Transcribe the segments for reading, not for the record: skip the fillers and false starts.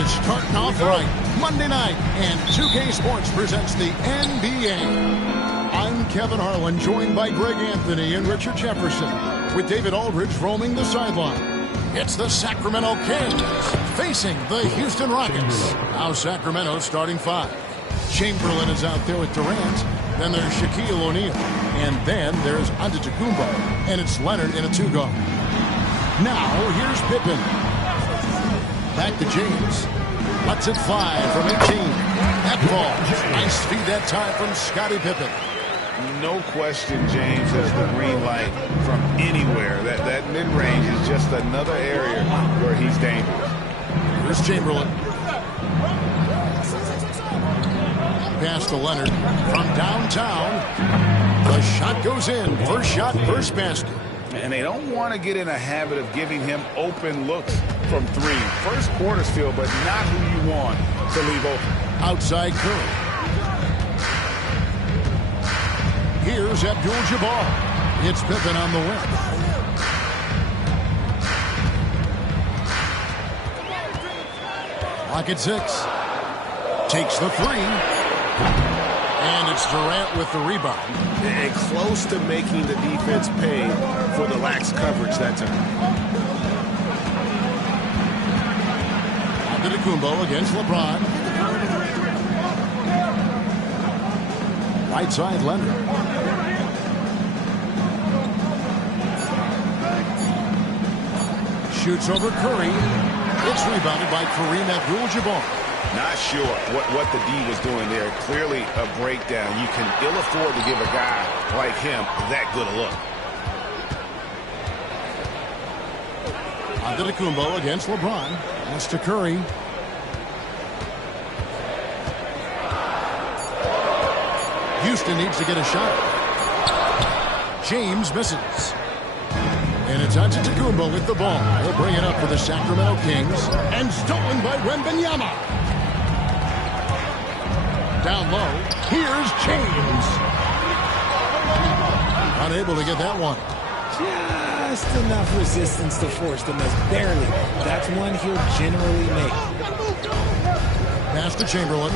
is starting off right. Monday night, and 2K Sports presents the NBA. I'm Kevin Harlan, joined by Greg Anthony and Richard Jefferson, with David Aldridge roaming the sideline. It's the Sacramento Kings facing the Houston Rockets. Now Sacramento starting five. Chamberlain is out there with Durant. Then there's Shaquille O'Neal. And then there's Antetokounmpo. And it's Leonard in a two-guard. Now here's Pippen. Back to James. Lets it fly from 18. That ball. Nice feed that time from Scottie Pippen. No question James has the green light from anywhere. That mid-range is just another area where he's dangerous. Here's Chamberlain. Pass to Leonard from downtown. The shot goes in. First shot, first basket. And they don't want to get in a habit of giving him open looks from three. First quarter still, but not who you want to leave open. Outside Curry. Here's Abdul-Jabbar. It's Pippen on the wing. Clock at 6. Takes the three. And it's Durant with the rebound. And close to making the defense pay for the lax coverage that time. Antetokounmpo against LeBron. Right side, Leonard. Shoots over Curry. It's rebounded by Kareem Abdul-Jabbar. Not sure what the D was doing there. Clearly a breakdown. You can ill afford to give a guy like him that good a look. Antetokounmpo against LeBron. Pass to Curry. Houston needs to get a shot. James misses. And it's Antetokounmpo with the ball. He'll bring it up for the Sacramento Kings. And stolen by Wembanyama. Down low. Here's James. Unable to get that one. Just enough resistance to force the miss. Barely. That's one he'll generally make. Pass to Chamberlain.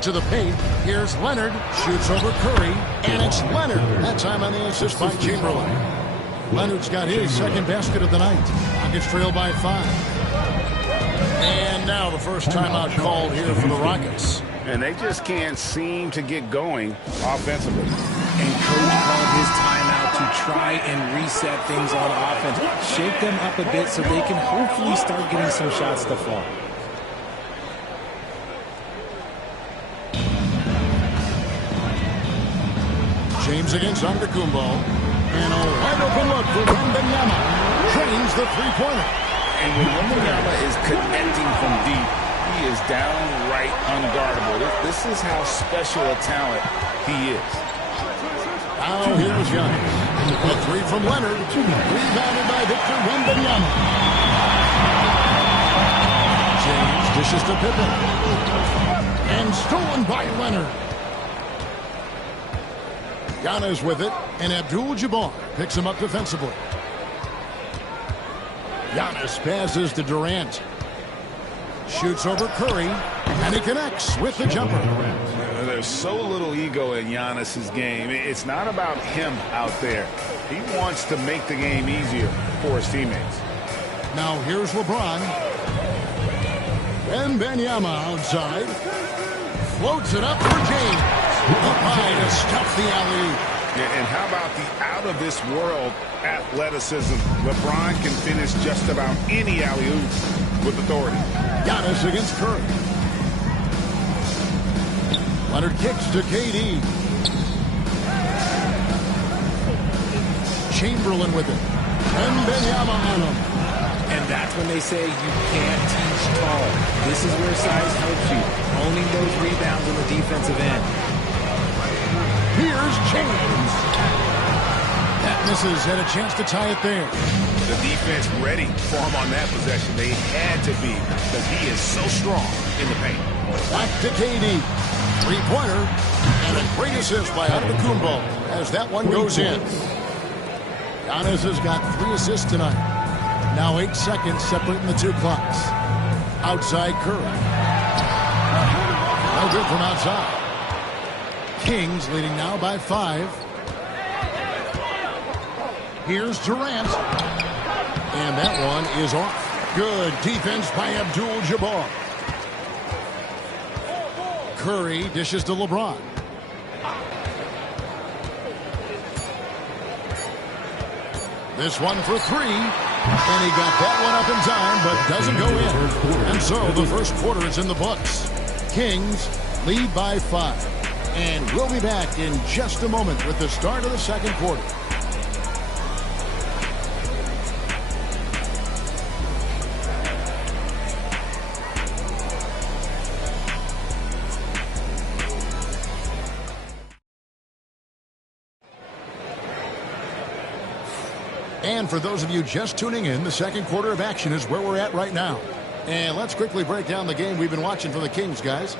To the paint. Here's Leonard. Shoots over Curry. And it's Leonard. That time on the assist by Chamberlain. Leonard's got his second basket of the night. Rockets trail by 5. And now the first timeout called here for the Rockets. And they just can't seem to get going offensively. And Coach called his timeout to try and reset things on offense. Shake them up a bit so they can hopefully start getting some shots to fall. James against Antetokounmpo. And a wide open look for Wembanyama. Drains the three-pointer. And when Wembanyama is connecting from deep, he is downright unguardable. This is how special a talent he is. Now here's Giannis. A three from Leonard. Rebounded by Victor Wembanyama. James dishes to Pippen. And stolen by Leonard. Giannis with it, and Abdul-Jabbar picks him up defensively. Giannis passes to Durant. Shoots over Curry, and he connects with the jumper. There's so little ego in Giannis's game. It's not about him out there. He wants to make the game easier for his teammates. Now here's LeBron. Wembanyama outside. Floats it up for James. Up high to stuff the alley-oop. And how about the out-of-this-world athleticism? LeBron can finish just about any alley-oop with authority. Giannis against Curry. Leonard kicks to KD. Chamberlain with it. Wembanyama on him. And that's when they say you can't teach tall. This is where size helps you. Owning those rebounds on the defensive end. Here's James. That misses, had a chance to tie it there. The defense ready for him on that possession. They had to be, because he is so strong in the paint. Back to KD. Three-pointer. And a great assist by Antetokounmpo as that one goes in. Giannis has got 3 assists tonight. Now 8 seconds separating the two clocks. Outside Curry. No good from outside. Kings leading now by 5. Here's Durant. And that one is off. Good defense by Abdul-Jabbar. Curry dishes to LeBron. This one for 3. And he got that one up in time, but doesn't go in. And so the first quarter is in the books. Kings lead by 5. And we'll be back in just a moment with the start of the second quarter. And for those of you just tuning in, the second quarter of action is where we're at right now. And let's quickly break down the game we've been watching from the Kings, guys.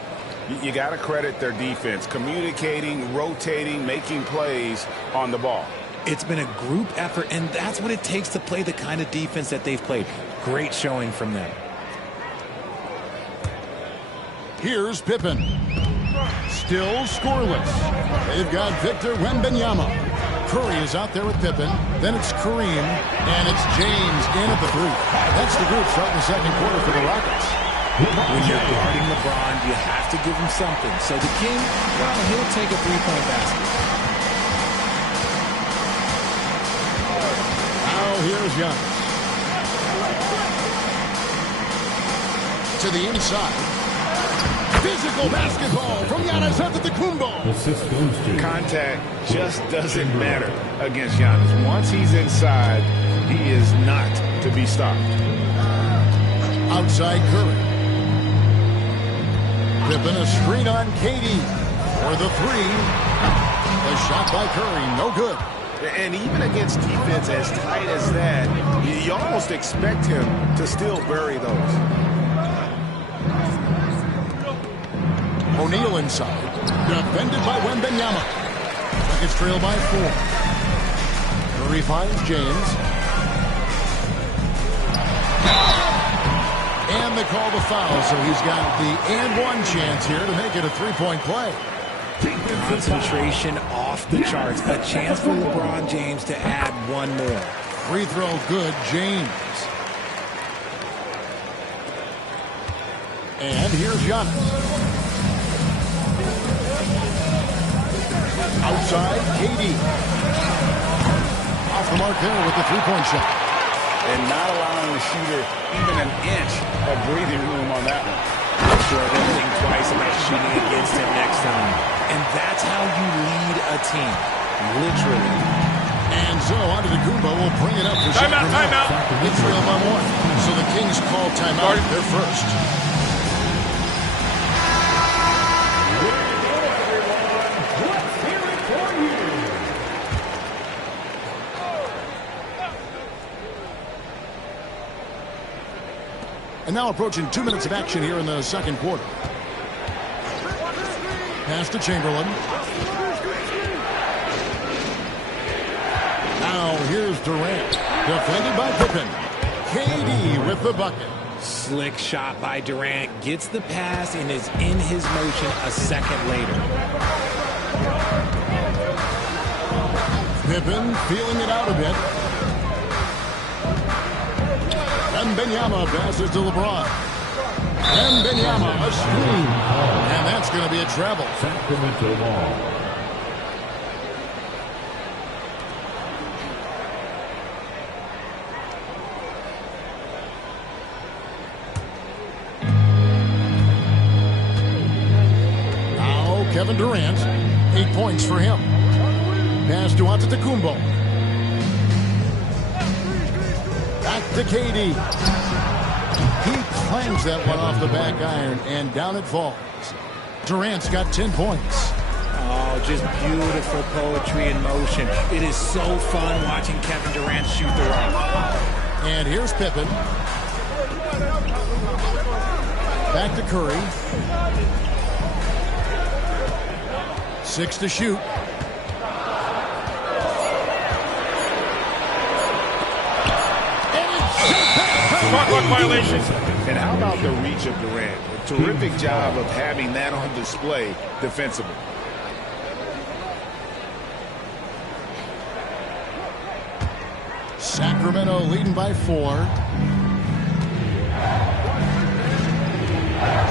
You got to credit their defense, communicating, rotating, making plays on the ball. It's been a group effort, and that's what it takes to play the kind of defense that they've played. Great showing from them. Here's Pippen. Still scoreless. They've got Victor Wembanyama. Curry is out there with Pippen. Then it's Kareem. And it's James in at the 3. That's the group starting the second quarter for the Rockets. When you're guarding LeBron, you have to give him something. So the King, well, he'll take a 3-point basket. Now here's Giannis. To the inside. Physical basketball from Giannis Antetokounmpo. Contact just doesn't matter against Giannis. Once he's inside, he is not to be stopped. Outside Curry. Pippen a screen on KD for the 3. A shot by Curry, no good. And even against defense as tight as that, you almost expect him to still bury those. O'Neal inside. Defended by Wembanyama. Rockets trail by 4. Curry finds James. And they call the foul, so he's got the and-one chance here to make it a 3-point play. Concentration off the charts. A chance for LeBron James to add one more. Free throw good, James. And here's Giannis. Outside, KD. Off the mark there with the 3-point shot. And not allowing the shooter even an inch of breathing room on that one. Sure, they'll think twice about shooting against him next time. And that's how you lead a team. Literally. And so Antetokounmpo will bring it up for timeout. They trail by 1. So the Kings call timeout. They're first. And now approaching 2 minutes of action here in the second quarter. Pass to Chamberlain. Now here's Durant. Defended by Pippen. KD with the bucket. Slick shot by Durant. Gets the pass and is in his motion a second later. Pippen feeling it out a bit. Wembanyama passes to LeBron. Wembanyama, a screen. And that's going to be a travel. Sacramento ball. Now Kevin Durant. 8 points for him. Pass to Antetokounmpo. Back to KD. He clangs that one off the back iron, and down it falls. Durant's got 10 points. Oh, just beautiful poetry in motion. It is so fun watching Kevin Durant shoot the rock. And here's Pippen. Back to Curry. 6 to shoot. shot clock violation. And how about the reach of Durant? A terrific job of having that on display defensively. Sacramento leading by 4.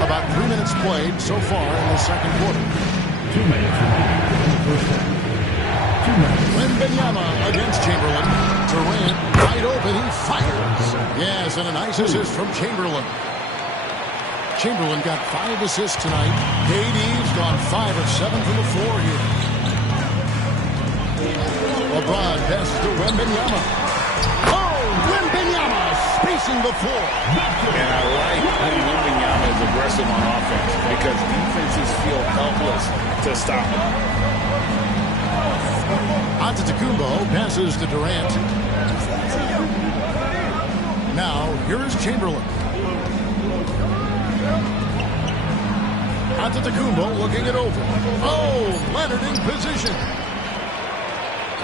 About 3 minutes played so far in the second quarter. 2 minutes in the first half. 2 minutes. Wembanyama against Chamberlain. Durant wide open. He fires. Yes, and a nice assist from Chamberlain. Chamberlain got 5 assists tonight. KD's gone 5 of 7 from the floor here. LeBron passes to Wembanyama. Oh, Wembanyama spacing the floor. And I like when Wembanyama is aggressive on offense because defenses feel helpless to stop him. Antetokounmpo passes to Durant. Now, here is Chamberlain. Antetokounmpo looking it over. Oh, Leonard in position.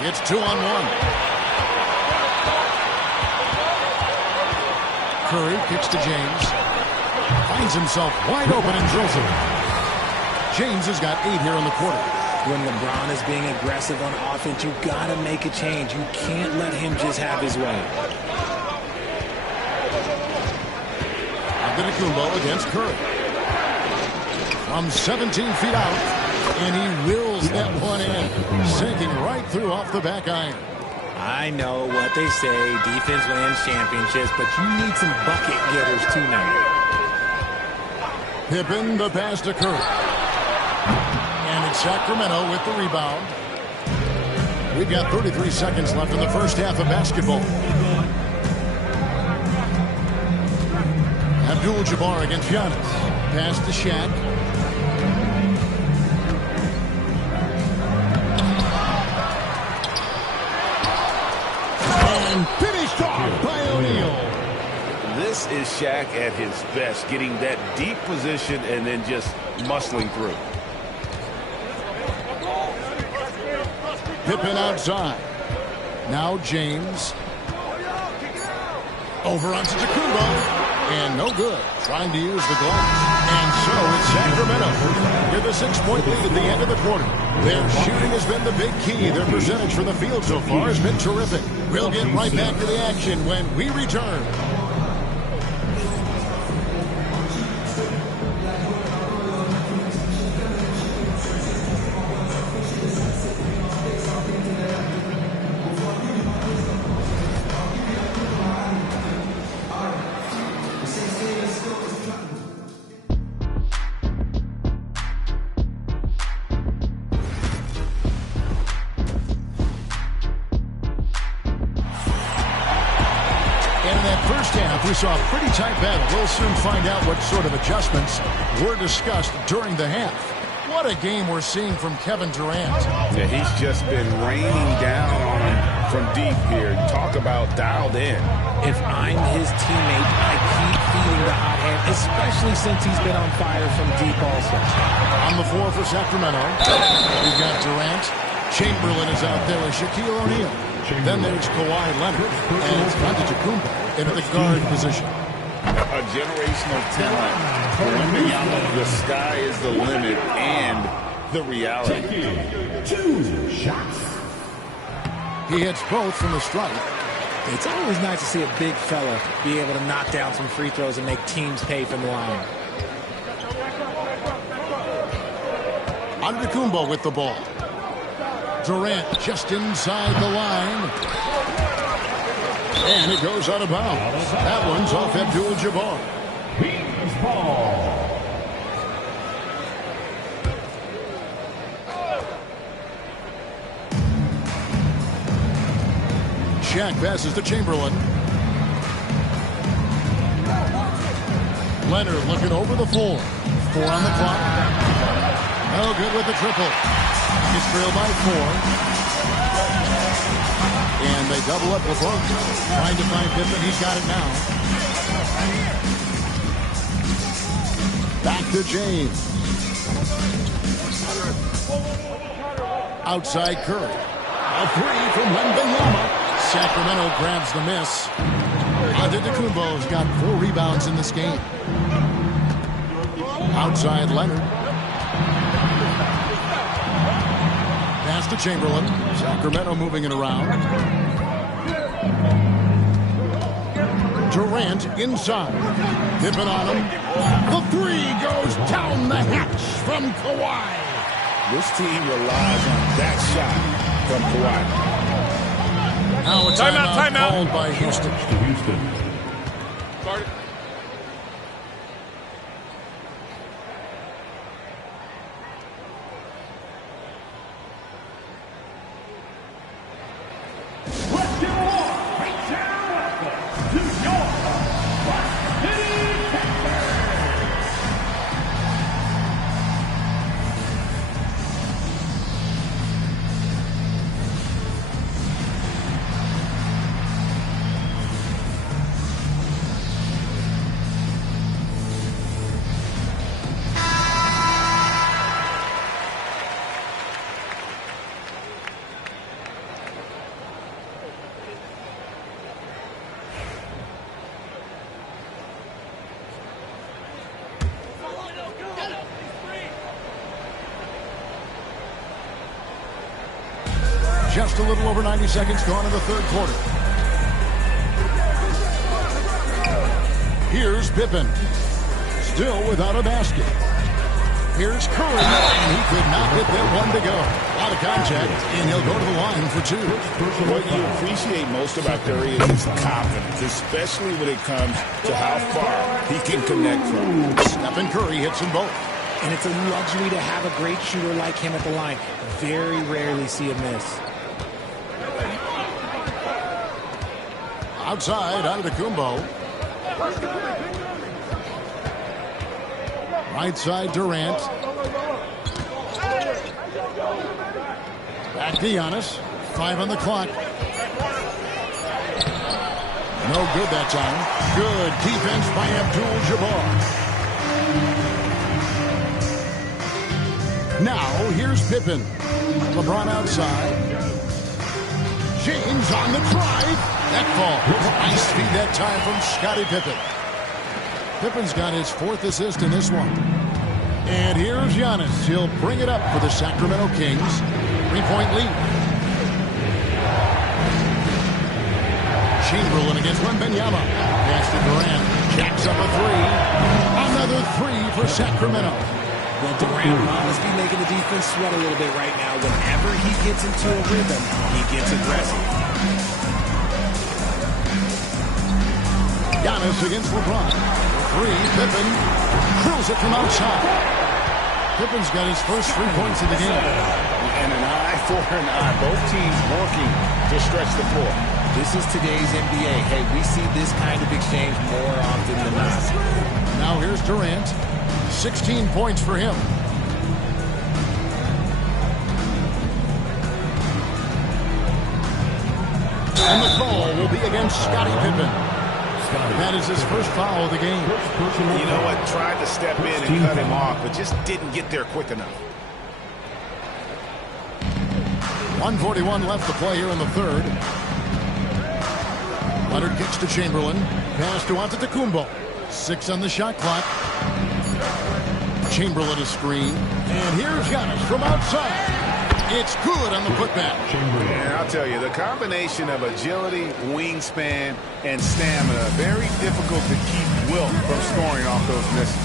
It's 2-on-1. Curry kicks to James. Finds himself wide open and drills it. James has got 8 here in the quarter. When LeBron is being aggressive on offense, you got to make a change. You can't let him just have his way. Antetokounmpo against Curry. From 17 feet out, and he wills that one in, sinking right through off the back iron. I know what they say, defense wins championships, but you need some bucket getters too now. Pippen the pass to Curry. And it's Sacramento with the rebound. We've got 33 seconds left in the first half of basketball. Abdul-Jabbar against Giannis. Pass to Shaq. And finished off by O'Neal. This is Shaq at his best, getting that deep position and then just muscling through. Pippen outside. Now James. Over onto Antetokounmpo. And no good. Trying to use the glass. And so it's Sacramento with a 6-point lead at the end of the quarter. Their shooting has been the big key. Their percentage from the field so far has been terrific. We'll get right back to the action when we return. We saw a pretty tight battle. We'll soon find out what sort of adjustments were discussed during the half. What a game we're seeing from Kevin Durant. Yeah, he's just been raining down on him from deep here. Talk about dialed in. If I'm his teammate, I keep feeding the hot hand, especially since he's been on fire from deep also. On the floor for Sacramento, we've got Durant. Chamberlain is out there with Shaquille O'Neal. Then there's Kawhi Leonard and Antetokounmpo in the guard position. A generational talent. For Wembanyama, the sky is the limit and the reality. 2 shots. He hits both from the stripe. It's always nice to see a big fella be able to knock down some free throws and make teams pay from the line. Antetokounmpo with the ball. Durant just inside the line. And it goes out of bounds. That one's off Abdul-Jabbar. Kings ball. Shaq passes to Chamberlain. Leonard looking over the floor. 4 on the clock. No good with the triple. He's trailed by 4. And they double up LeBron. Trying to find Pippen. He's got it now. Back to James. Outside Curry. A 3 from Wembanyama. Sacramento grabs the miss. Antetokounmpo's got 4 rebounds in this game. Outside Leonard. Pass to Chamberlain. Sacramento moving it around. Durant inside. Pippen on him. The 3 goes down the hatch from Kawhi. This team relies on that shot from Kawhi. Now a timeout called by Houston. Start it. Just a little over 90 seconds gone in the third quarter. Here's Pippen. Still without a basket. Here's Curry. And he could not hit that one to go. A lot of contact, and he'll go to the line for 2. What you appreciate most about Curry is his confidence, especially when it comes to how far he can connect from. Stephen Curry hits them both. And it's a luxury to have a great shooter like him at the line. Very rarely see a miss. Outside, Antetokounmpo. Right side, Durant. Back to Giannis. 5 on the clock. No good that time. Good defense by Abdul-Jabbar. Now, here's Pippen. LeBron outside. James on the drive. That ball. Nice speed that time from Scottie Pippen. Pippen's got his 4th assist in this one. And here's Giannis. He'll bring it up for the Sacramento Kings. 3-point lead. Chamberlain against Wembanyama. Pass to Durant. Jacks up a 3. Another 3 for Sacramento. Well, Durant must be making the defense sweat a little bit right now. Whenever he gets into a rhythm, he gets aggressive. Giannis against LeBron. 3, Pippen. Drills it from outside. Pippen's got his first 3 points of the game. And an eye for an eye. Both teams working to stretch the floor. This is today's NBA. Hey, we see this kind of exchange more often than not. Now here's Durant. 16 points for him. And the call will be against Scottie Pippen. That is his first foul of the game. You know what? Tried to step in and cut him off, but just didn't get there quick enough. 1:41 left to play here in the third. Leonard kicks to Chamberlain. Pass to Antetokounmpo. 6 on the shot clock. Chamberlain a screen. And here's Giannis from outside. It's good on the putback. And I'll tell you, the combination of agility, wingspan, and stamina, very difficult to keep Wilt from scoring off those misses.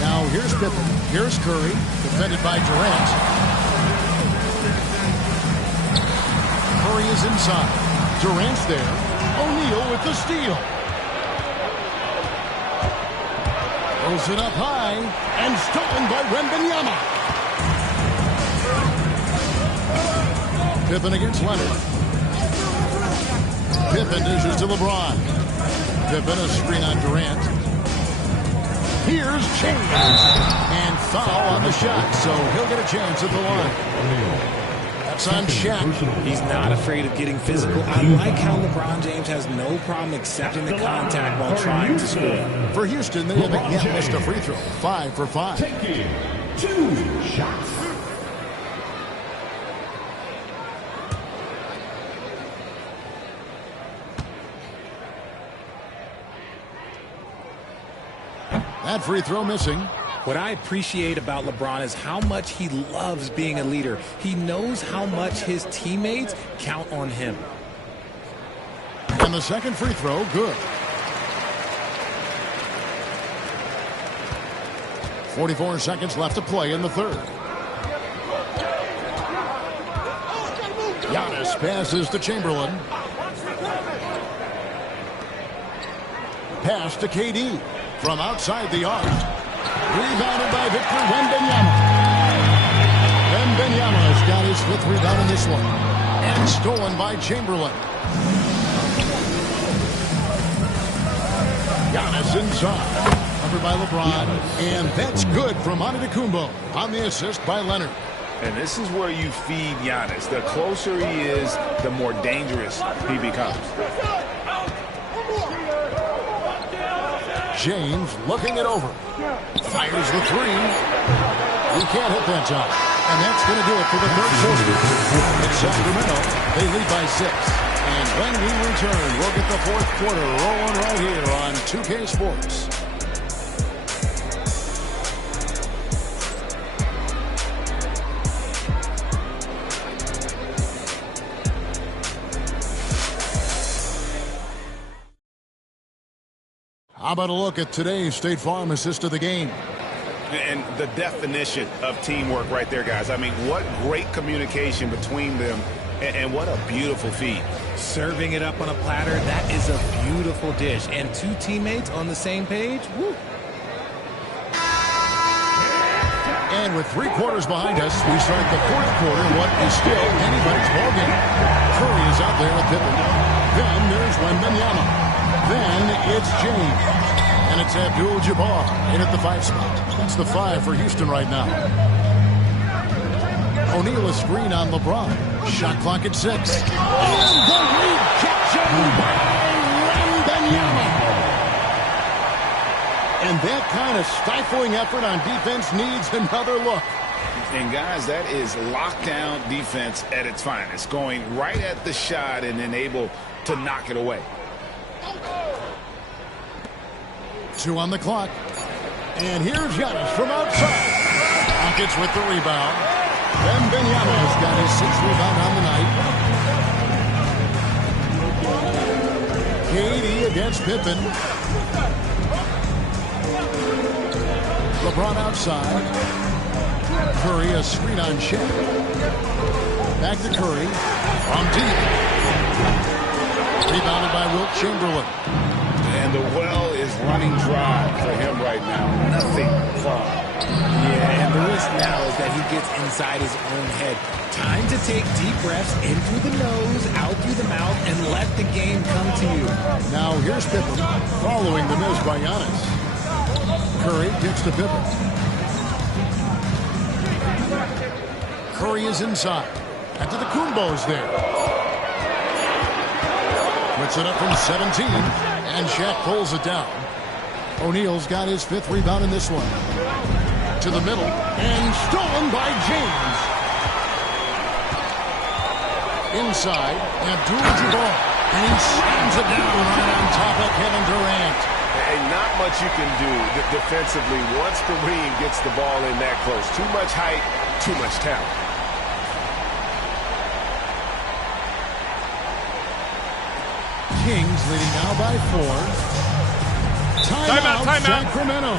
Now here's Pippen. Here's Curry. Defended by Durant. Curry is inside. Durant's there. O'Neal with the steal. Throws it up high. And stolen by Wembanyama. Pippen against Leonard. Pippen dishes to LeBron. Pippen a screen on Durant. Here's James. And foul on the shot, so he'll get a chance at the line. That's on Shaq. He's not afraid of getting physical. I like how LeBron James has no problem accepting the contact while trying to score. For Houston, they haven't yet missed a free throw. 5 for 5. Taking 2 shots. That free throw missing. What I appreciate about LeBron is how much he loves being a leader. He knows how much his teammates count on him. And the second free throw, good. 44 seconds left to play in the third. Giannis passes to Chamberlain. Pass to KD from outside the arc. Rebounded by Victor Wembanyama. Wembanyama has got his 5th rebound in this one. And stolen by Chamberlain. Giannis inside. Covered by LeBron. And that's good from Antetokounmpo on the assist by Leonard. And this is where you feed Giannis. The closer he is, the more dangerous he becomes. James looking it over. Fires the three. He can't hit that time. And that's going to do it for the third quarter. It's Sacramento. They lead by 6. And when we return, we'll get the fourth quarter rolling right here on 2K Sports. How about a look at today's State Farm assist of the game? And the definition of teamwork right there, guys. I mean, what great communication between them, and what a beautiful feed. Serving it up on a platter, that is a beautiful dish. And 2 teammates on the same page, woo. And with 3 quarters behind us, we start the fourth quarter in what is still anybody's ballgame. Curry is out there with Pippen. Then there's Wembanyama. Then it's James. And it's Abdul-Jabbar in at the 5 spot. That's the 5 for Houston right now. O'Neal a screen on LeBron. Shot clock at 6. And the rejection by Wembanyama. And that kind of stifling effort on defense needs another look. And guys, that is lockdown defense at its finest. Going right at the shot and then able to knock it away. 2 on the clock. And here's Giannis from outside. Rockets with the rebound. Wembanyama has got his 6th rebound on the night. KD against Pippen. LeBron outside. Curry a screen on Shaq. Back to Curry. From deep. Rebounded by Wilt Chamberlain. And the well is running dry for him right now. Nothing fun. Yeah, and the risk now is that he gets inside his own head. Time to take deep breaths in through the nose, out through the mouth, and let the game come to you. Now here's Pippen following the miss by Giannis. Curry gets to Pippen. Curry is inside. Antetokounmpo's there. Puts it up from 17. And Shaq pulls it down. O'Neal's got his 5th rebound in this one. To the middle. And stolen by James. Inside. Abdul-Jabbar. And he slams it down right on top of Kevin Durant. And not much you can do defensively once Kareem gets the ball in that close. Too much height, too much talent. Kings leading now by 4. Timeout, Sacramento.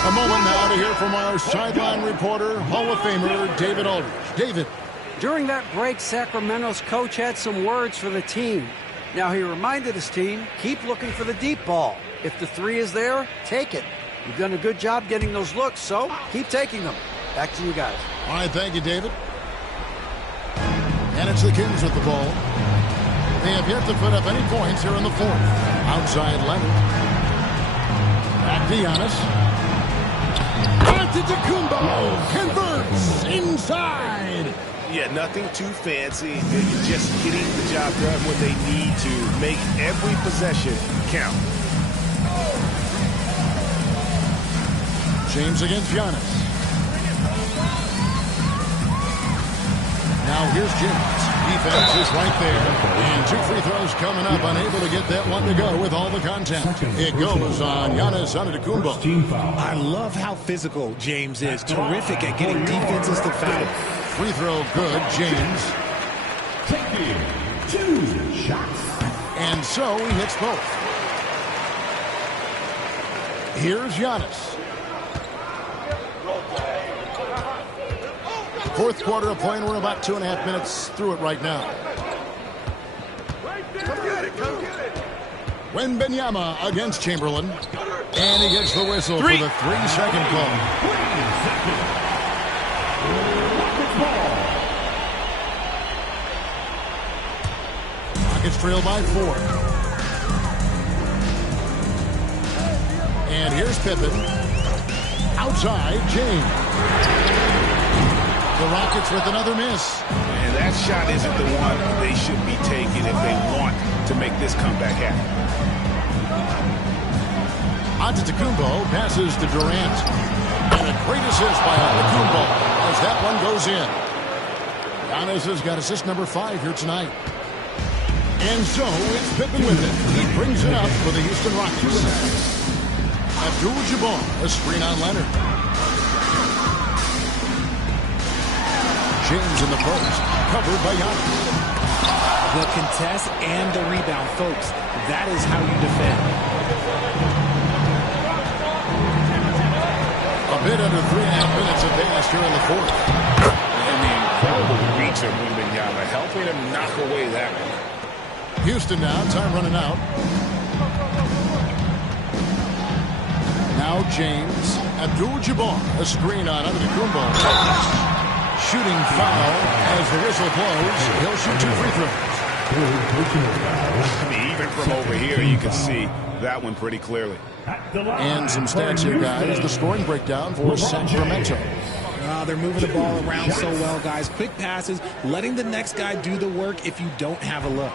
A moment now to hear from our sideline reporter, Hall of Famer David Aldridge. David. During that break, Sacramento's coach had some words for the team. Now, he reminded his team, keep looking for the deep ball. If the 3 is there, take it. You've done a good job getting those looks, so keep taking them. Back to you guys. All right, thank you, David. And it's the Kings with the ball. They have yet to put up any points here in the 4th. Outside Leonard. Back to Giannis. Antetokounmpo converts inside. Yeah, nothing too fancy. Just getting the job done when they need to. Make every possession count. James against Giannis. Now here's James. Defense is right there. And 2 free throws coming up. Unable to get that one to go with all the contact. It goes on Giannis Antetokounmpo. I love how physical James is. Terrific at getting defenses to foul. Free throw good, James. Taking 2 shots. And so he hits both. Here's Giannis. Fourth quarter of play, and we're about 2.5 minutes through it right now. Wembanyama against Chamberlain. And he gets the whistle for the 3-second call. Rockets trail by 4. And here's Pippen. Outside, James. The Rockets with another miss. And that shot isn't the one they should be taking if they want to make this comeback happen. Antetokounmpo passes to Durant. And a great assist by Antetokounmpo as that one goes in. Giannis has got assist number 5 here tonight. And so it's Pippen with it. He brings it up for the Houston Rockets. Abdul-Jabbar, a screen on Leonard. James in the post, covered by Giannis. The contest and the rebound, folks. That is how you defend. A bit under 3.5 minutes advanced here in the fourth. And the incredible reach of Wembanyama helping him knock away that one. Houston now, time running out. Now James, Abdul-Jabbar, a screen on Antetokounmpo. Shooting foul as the whistle blows. He'll shoot 2 free throws. I mean, even from over here, you can see that one pretty clearly. And some stats here, guys. The scoring breakdown for Sacramento. They're moving the ball around so well, guys. Quick passes, letting the next guy do the work if you don't have a look.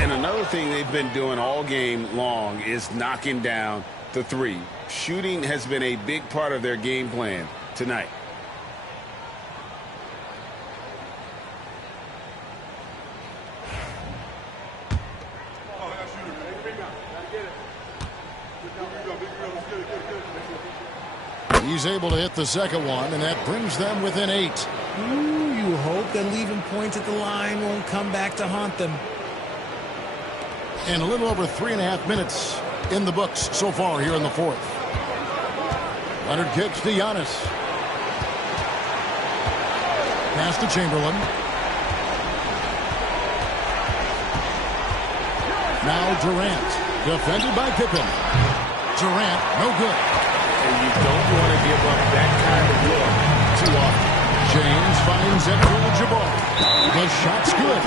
And another thing they've been doing all game long is knocking down the 3. Shooting has been a big part of their game plan tonight. He's able to hit the second one, and that brings them within 8. Ooh, you hope that leaving points at the line won't come back to haunt them. And a little over 3.5 minutes in the books so far here in the fourth. Leonard kicks to Giannis. Pass to Chamberlain. Now Durant, defended by Pippen. Durant, no good. And you don't want to give up that kind of look too often. James finds Abdul-Jabbar. The shot's good.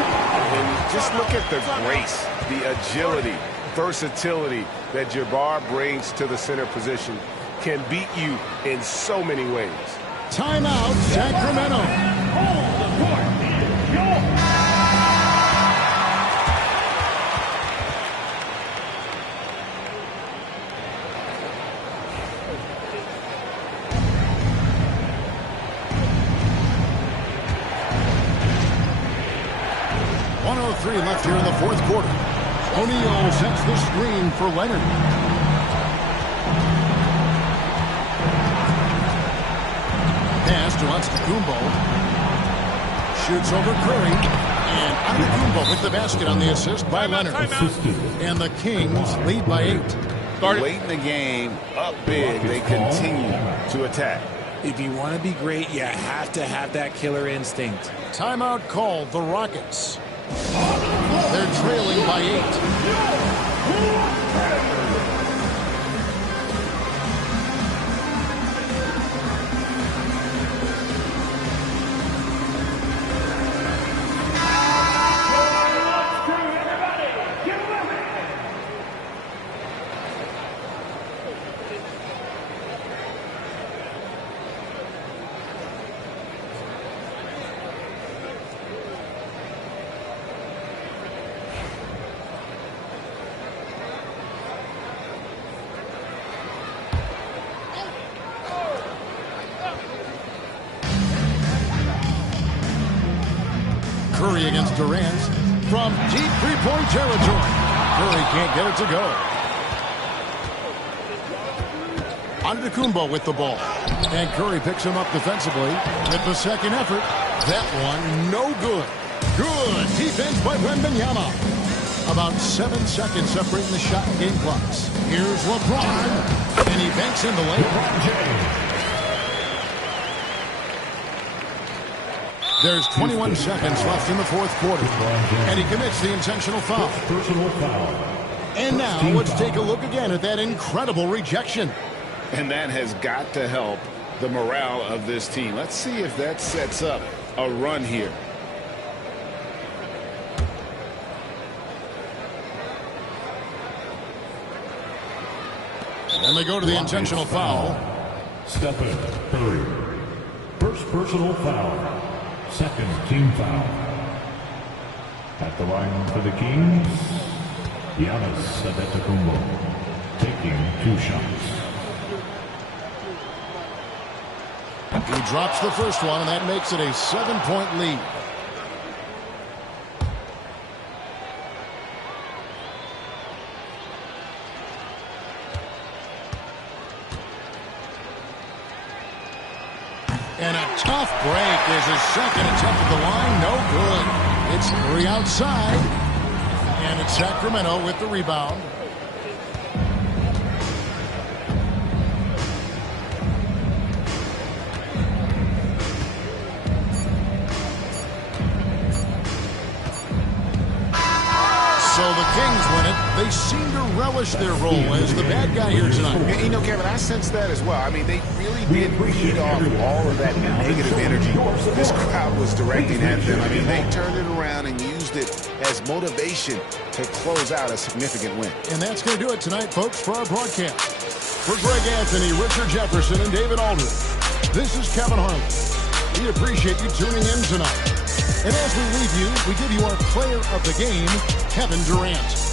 And just look at the grace, the agility, versatility that Jabbar brings to the center position. Can beat you in so many ways. Timeout, Sacramento. Left here in the fourth quarter. O'Neal sets the screen for Leonard. Pass to Antetokounmpo. Shoots over Curry. And Antetokounmpo with the basket on the assist by Leonard. And the Kings lead by 8. Late in the game, up big, they continue to attack. If you want to be great, you have to have that killer instinct. Timeout called, the Rockets. They're trailing by 8. Curry against Durant from deep three-point territory. Curry can't get it to go. Antetokounmpo with the ball. And Curry picks him up defensively with the second effort. That one, no good. Good defense by Wembanyama. About 7 seconds separating the shot and game clocks. Here's LeBron. And he banks in the lane. There's 21 seconds left in the fourth quarter. And he commits the intentional foul. Personal foul. And now let's take a look again at that incredible rejection. And that has got to help the morale of this team. Let's see if that sets up a run here. And they go to the intentional foul. Stephen Curry. First personal foul. Second team foul. At the line for the Kings, Giannis Antetokounmpo taking 2 shots. He drops the first one, and that makes it a 7-point lead. And a tough break is his second attempt at the line. No good. It's Curry outside. And it's Sacramento with the rebound. So the Kings win it. They seem to relish their role as the bad guy here tonight. And, you know, Kevin, I sense that as well. I mean, they really did feed off all of that negative energy this crowd was directing at them. I mean, they turned it around and used it as motivation to close out a significant win. And that's going to do it tonight, folks, for our broadcast. For Greg Anthony, Richard Jefferson, and David Aldridge, this is Kevin Harlan. We appreciate you tuning in tonight. And as we leave you, we give you our player of the game, Kevin Durant.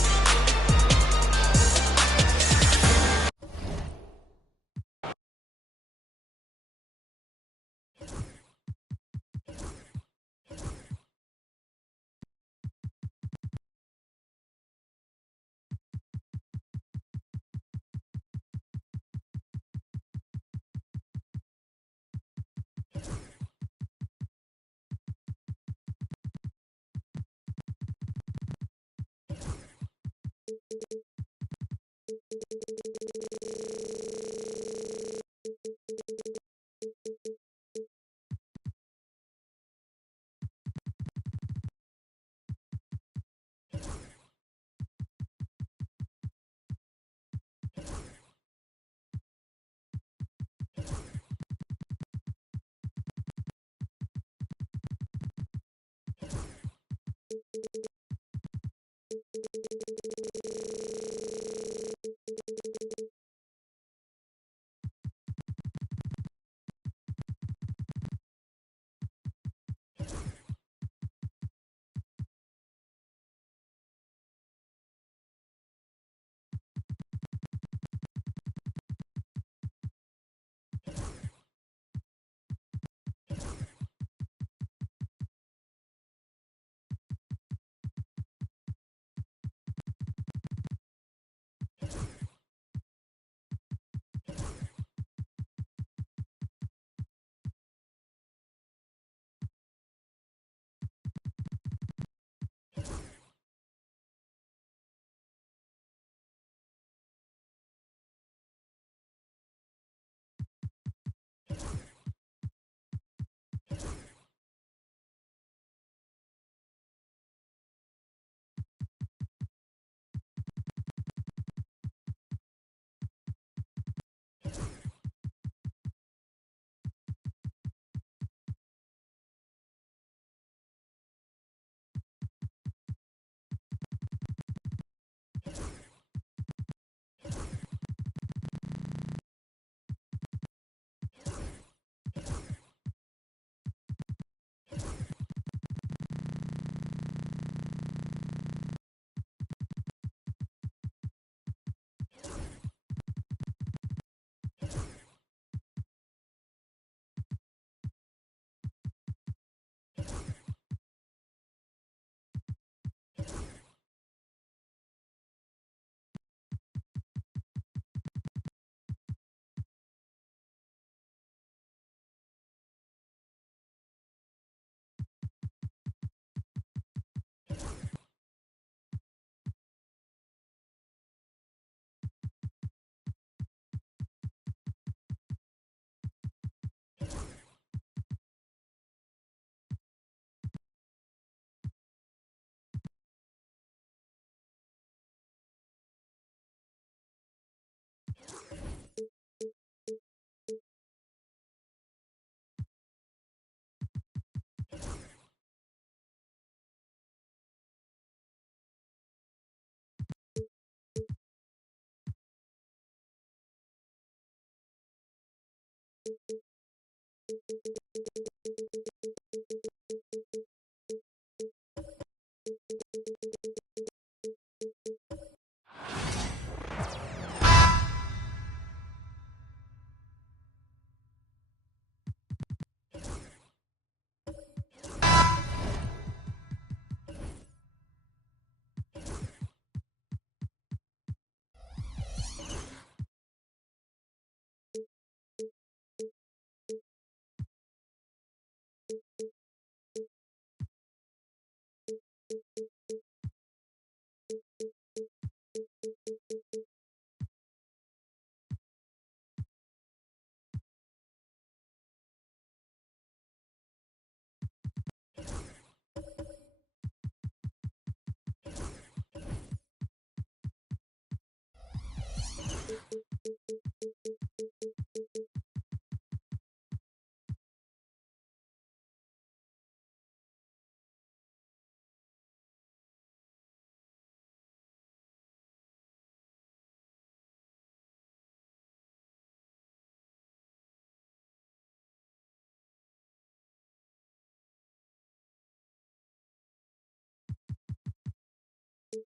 The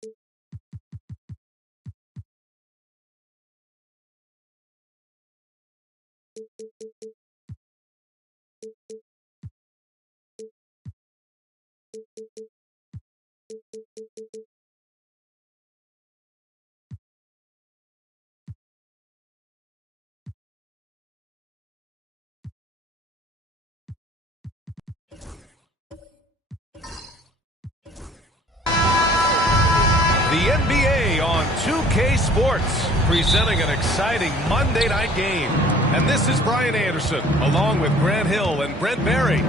NBA on 2K Sports, presenting an exciting Monday night game. And this is Brian Anderson, along with Grant Hill and Brent Barry.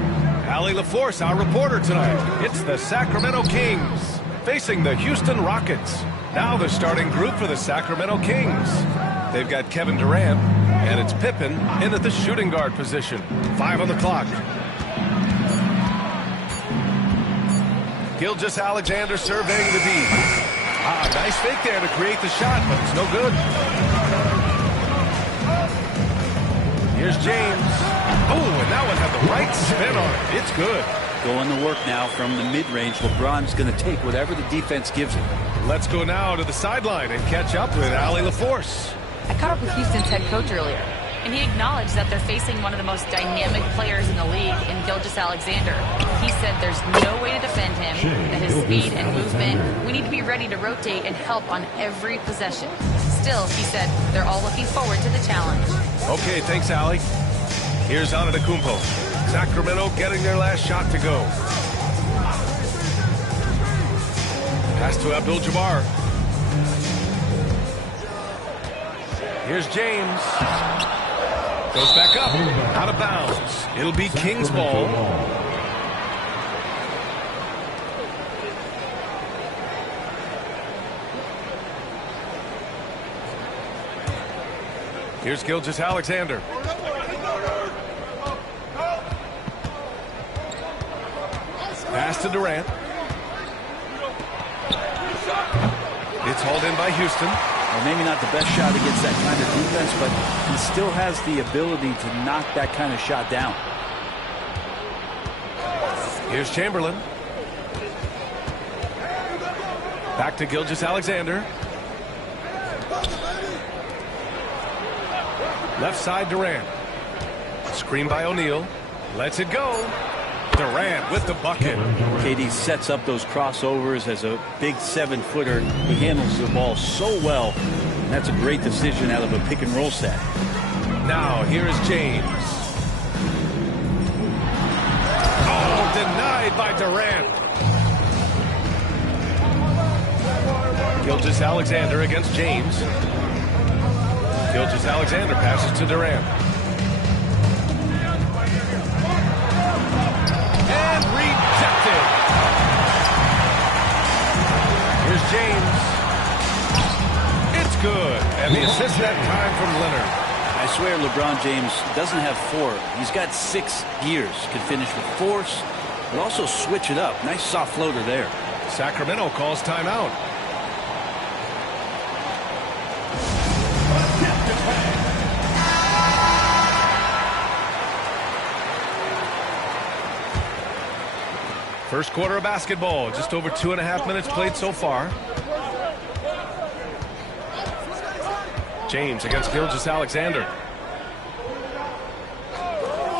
Allie LaForce, our reporter tonight. It's the Sacramento Kings facing the Houston Rockets. Now the starting group for the Sacramento Kings. They've got Kevin Durant, and it's Pippen in at the shooting guard position. 5 on the clock. Gilgeous-Alexander surveying the D. Nice fake there to create the shot, but it's no good. Here's James. Oh, and that one had the right spin on it. It's good. Going to work now from the mid-range. LeBron's going to take whatever the defense gives him. Let's go now to the sideline and catch up with Allie LaForce. I caught up with Houston's head coach earlier, and he acknowledged that they're facing one of the most dynamic players in the league in Gilgeous-Alexander. He said there's no way to defend him, that his speed and movement, we need to be ready to rotate and help on every possession. Still, he said they're all looking forward to the challenge. Okay, thanks, Allie. Here's Antetokounmpo. Sacramento getting their last shot to go. Pass to Abdul-Jabbar. Here's James. Goes back up. Out of bounds. It'll be Kings ball. Here's Gilgeous-Alexander. Pass to Durant. It's hauled in by Houston. Well, maybe not the best shot against that kind of defense, but he still has the ability to knock that kind of shot down. Here's Chamberlain. Back to Gilgeous-Alexander. Left side, Durant. Screen by O'Neal. Lets it go. Durant with the bucket. KD sets up those crossovers as a big 7-footer. He handles the ball so well. And that's a great decision out of a pick and roll set. Now here is James. Oh, denied by Durant. Gilgeous-Alexander against James. Gilgeous-Alexander passes to Durant. And rejected. Here's James. It's good. And the assist that time from Leonard. I swear LeBron James doesn't have 4. He's got 6 gears. Can finish with force, but also switch it up. Nice soft floater there. Sacramento calls timeout. First quarter of basketball, just over 2.5 minutes played so far. James against Gilgeous-Alexander.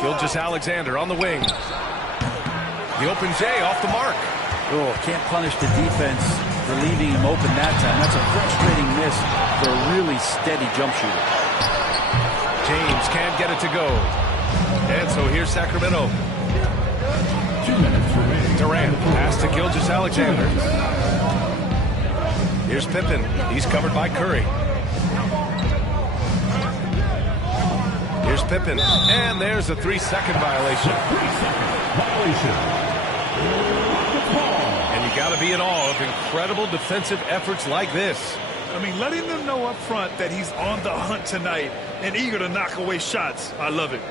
Gilgeous-Alexander on the wing. The open J off the mark. Oh, can't punish the defense for leaving him open that time. That's a frustrating miss for a really steady jump shooter. James can't get it to go. And so here's Sacramento. 2 minutes remaining. Durant, pass to Gilgeous-Alexander. Here's Pippen. He's covered by Curry. Here's Pippen. And there's a 3-second violation. 3-second violation. And you got to be in awe of incredible defensive efforts like this. I mean, letting them know up front that he's on the hunt tonight and eager to knock away shots. I love it.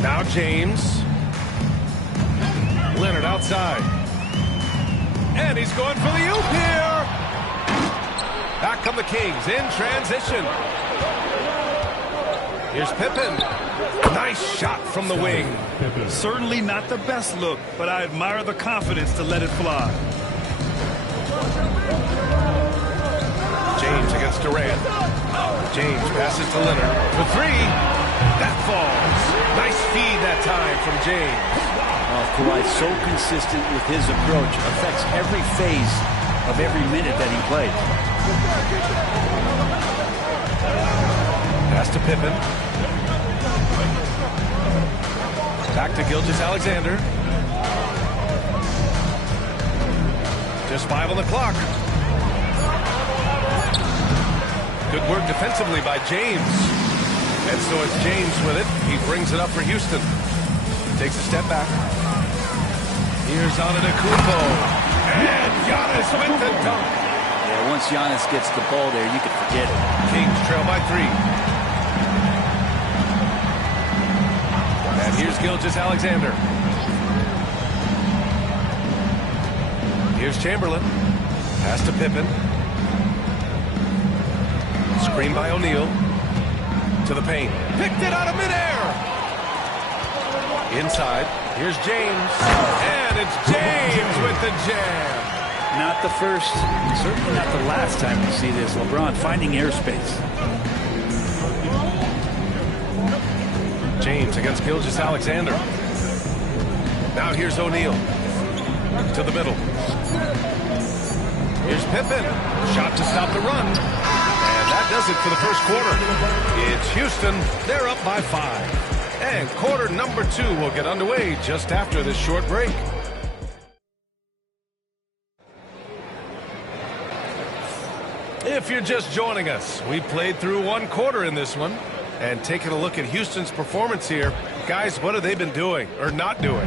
Now James. Leonard outside. And he's going for the oop here. Back come the Kings in transition. Here's Pippen. Nice shot from the wing. Certainly not the best look, but I admire the confidence to let it fly. James against Durant. James passes to Leonard for three. That falls. Nice feed that time from James. Kawhi so consistent with his approach. Affects every phase of every minute that he plays. Pass to Pippen. Back to Gilgeous-Alexander. Just 5 on the clock. Good work defensively by James. And so it's James with it. He brings it up for Houston. Takes a step back. Here's Antetokounmpo. And Giannis with the dunk. Yeah, once Giannis gets the ball there, you can forget it. Kings trail by 3. And here's Gilgeous-Alexander. Here's Chamberlain. Pass to Pippen. Screen by O'Neal. To the paint. Picked it out of midair. Inside. Here's James. And it's James with the jam. Not the first, certainly not the last time we see this. LeBron finding airspace. James against Gilgeous-Alexander. Now here's O'Neal. To the middle. Here's Pippen. Shot to stop the run. And that does it for the first quarter. It's Houston. They're up by 5. And quarter number 2 will get underway just after this short break. If you're just joining us, we played through 1 quarter in this one. And taking a look at Houston's performance here, guys, what have they been doing or not doing?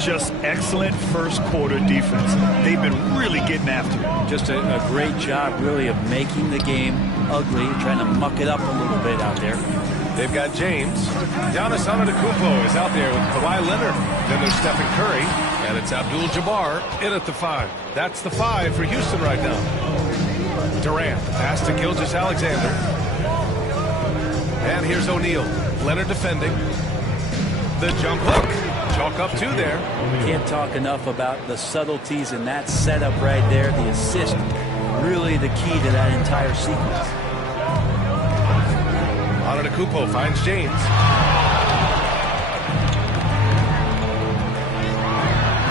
Just excellent first quarter defense. They've been really getting after it. Just a great job, really, of making the game ugly, trying to muck it up a little bit out there. They've got James. Giannis Antetokounmpo is out there with Kawhi Leonard. Then there's Stephen Curry, and it's Abdul-Jabbar in at the 5. That's the 5 for Houston right now. Durant, pass to Gilgeous-Alexander. And here's O'Neal. Leonard defending. The jump hook. Chalk up 2 there. Can't talk enough about the subtleties in that setup right there. The assist, really the key to that entire sequence. Antetokounmpo finds James.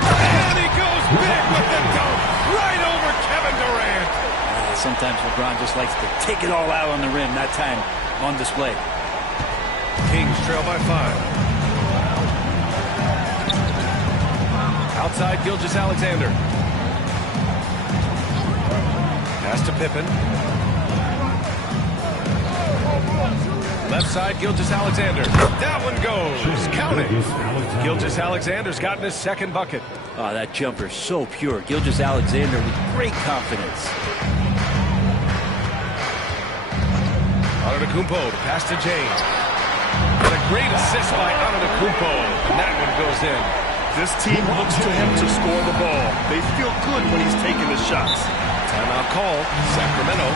And he goes big with the dunk. Right over Kevin Durant. Sometimes LeBron just likes to take it all out on the rim. That time on display. Kings trail by 5. Outside Gilgeous-Alexander. Pass to Pippen. Left side Gilgeous-Alexander. That one goes. Count it. Gilgeous-Alexander's gotten his 2nd bucket. Oh, that jumper so pure. Gilgeous-Alexander with great confidence. Antetokounmpo to pass to James. And a great assist by Antetokounmpo. And that one goes in. This team looks to him to score the ball. They feel good when he's taking the shots. Timeout call, Sacramento.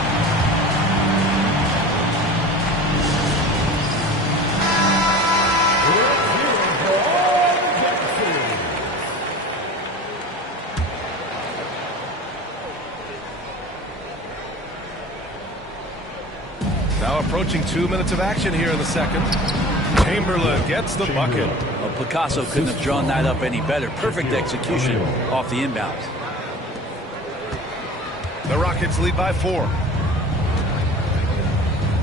Now approaching 2 minutes of action here in the second. Chamberlain gets the bucket. Well, Picasso couldn't have drawn that up any better. Perfect execution off the inbounds. The Rockets lead by 4.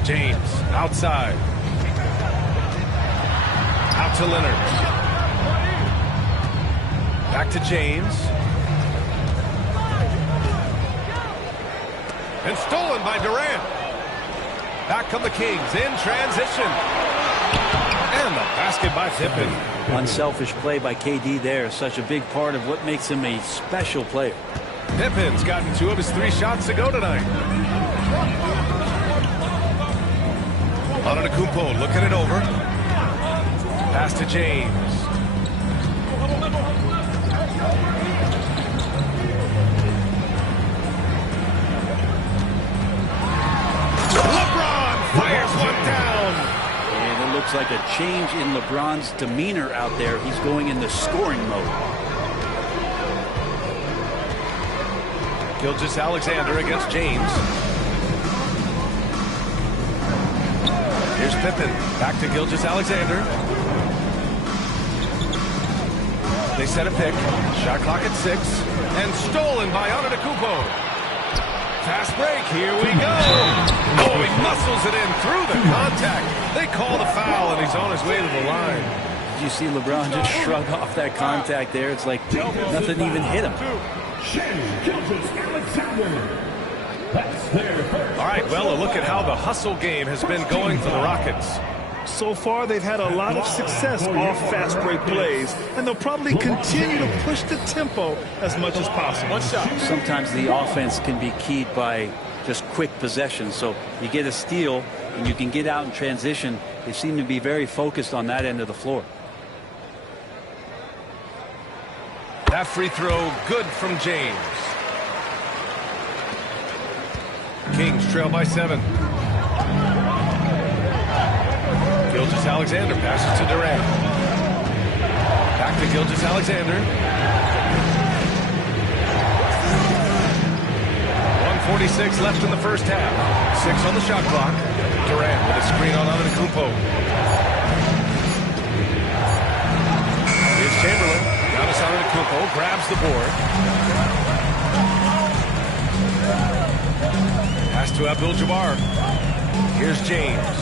James outside. Out to Leonard. Back to James. And stolen by Durant. Back come the Kings in transition. And the basket by Pippen. Unselfish play by KD there. Such a big part of what makes him a special player. Pippen's gotten 2 of his 3 shots to go tonight. Antetokounmpo looking it over. Pass to James. LeBron fires one down. And it looks like a change in LeBron's demeanor out there. He's going into scoring mode. Gilgeous-Alexander against James. Here's Pippen. Back to Gilgeous-Alexander. They set a pick. Shot clock at 6. And stolen by Antetokounmpo. Fast break. Here we go. Oh, he muscles it in through the contact. They call the foul, and he's on his way to the line. Did you see LeBron just shrug off that contact there? It's like nothing even hit him. All right, well, a look at how the hustle game has been going for the Rockets. So far, they've had a lot of success off fast break plays, and they'll probably continue to push the tempo as much as possible. Sometimes the offense can be keyed by just quick possession. So you get a steal, and you can get out in transition. They seem to be very focused on that end of the floor. That free throw good from James. Kings trail by 7. Gilgeous-Alexander passes to Durant. Back to Gilgeous-Alexander. 1:46 left in the first half. 6 on the shot clock. Durant with a screen on Antetokounmpo. Here's Chamberlain. Giannis Antetokounmpo grabs the board. Pass to Abdul-Jabbar. Here's James.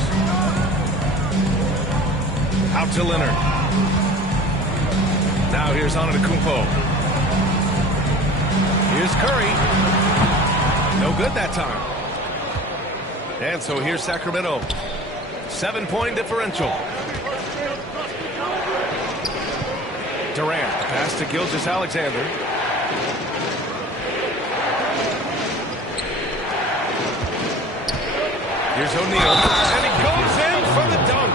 Out to Leonard. Now here's Antetokounmpo. Here's Curry. No good that time. And so here's Sacramento. 7-point differential. Durant. Pass to Gilgeous-Alexander. Here's O'Neal. And he goes in for the dunk.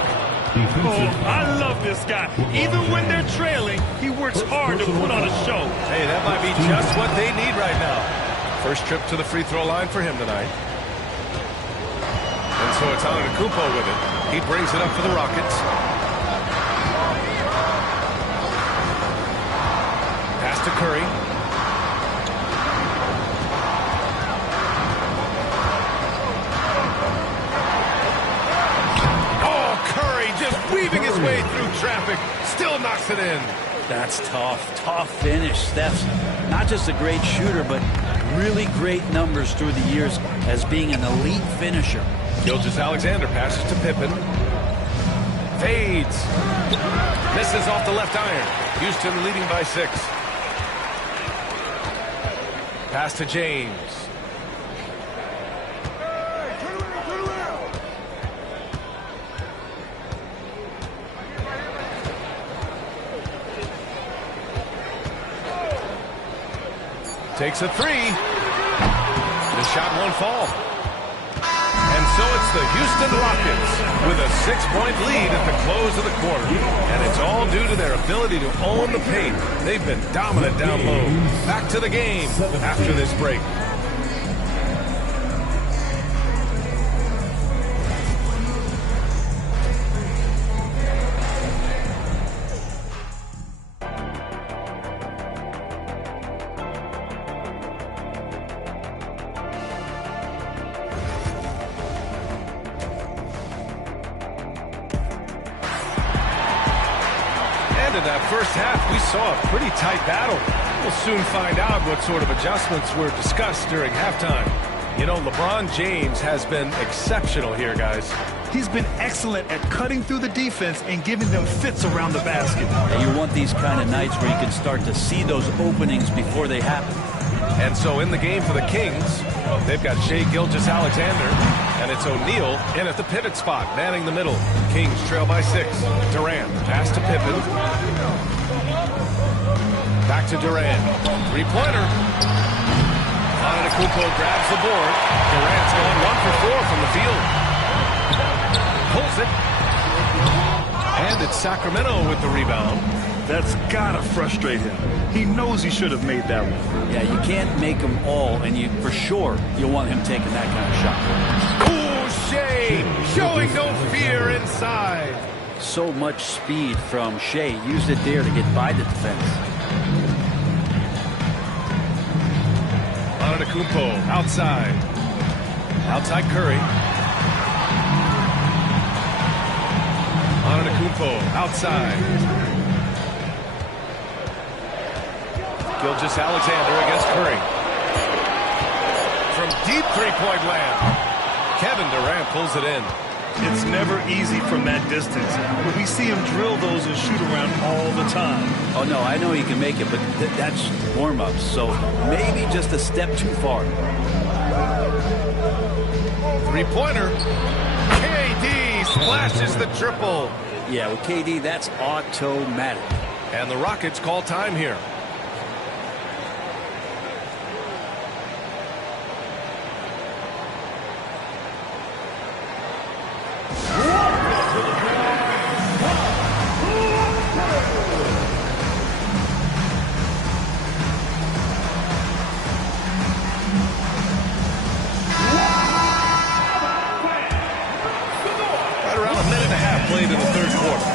Oh, I love this guy. Even when they're trailing, he works hard to put on a show. Hey, that might be just what they need right now. First trip to the free throw line for him tonight. And so it's Antetokounmpo with it. He brings it up for the Rockets. Pass to Curry. Weaving his way through traffic, still knocks it in. That's tough. Tough finish. Steph's not just a great shooter, but really great numbers through the years as being an elite finisher. Gilgeous-Alexander passes to Pippen. Fades. Misses off the left iron. Houston leading by 6. Pass to James. Takes a 3. The shot won't fall. And so it's the Houston Rockets with a 6-point lead at the close of the quarter. And it's all due to their ability to own the paint. They've been dominant down low. Back to the game after this break. In that first half, we saw a pretty tight battle. We'll soon find out what sort of adjustments were discussed during halftime. You know, LeBron James has been exceptional here, guys. He's been excellent at cutting through the defense and giving them fits around the basket. And you want these kind of nights where you can start to see those openings before they happen. And so in the game for the Kings, they've got Shai Gilgeous-Alexander, and it's O'Neal in at the pivot spot, manning the middle. Kings trail by 6. Durant, pass to Pippen. Back to Durant. 3-pointer. Antetokounmpo grabs the board. Durant's going 1 for 4 from the field. Pulls it. And it's Sacramento with the rebound. That's gotta frustrate him. He knows he should have made that one. Yeah, you can't make them all, and you for sure you'll want him taking that kind of shot. Ooh, Shai showing no fear inside. so much speed from Shea. Used it there to get by the defense. Antetokounmpo outside. Outside Curry. Antetokounmpo outside. Gilgeous-Alexander against Curry. From deep three-point land. Kevin Durant pulls it in. It's never easy from that distance, but we see him drill those and shoot around all the time. Oh, no, I know he can make it, but that's warm-ups, so maybe just a step too far. Three-pointer. KD splashes the triple. Yeah, with KD, that's automatic. And the Rockets call time here. Played in the third quarter.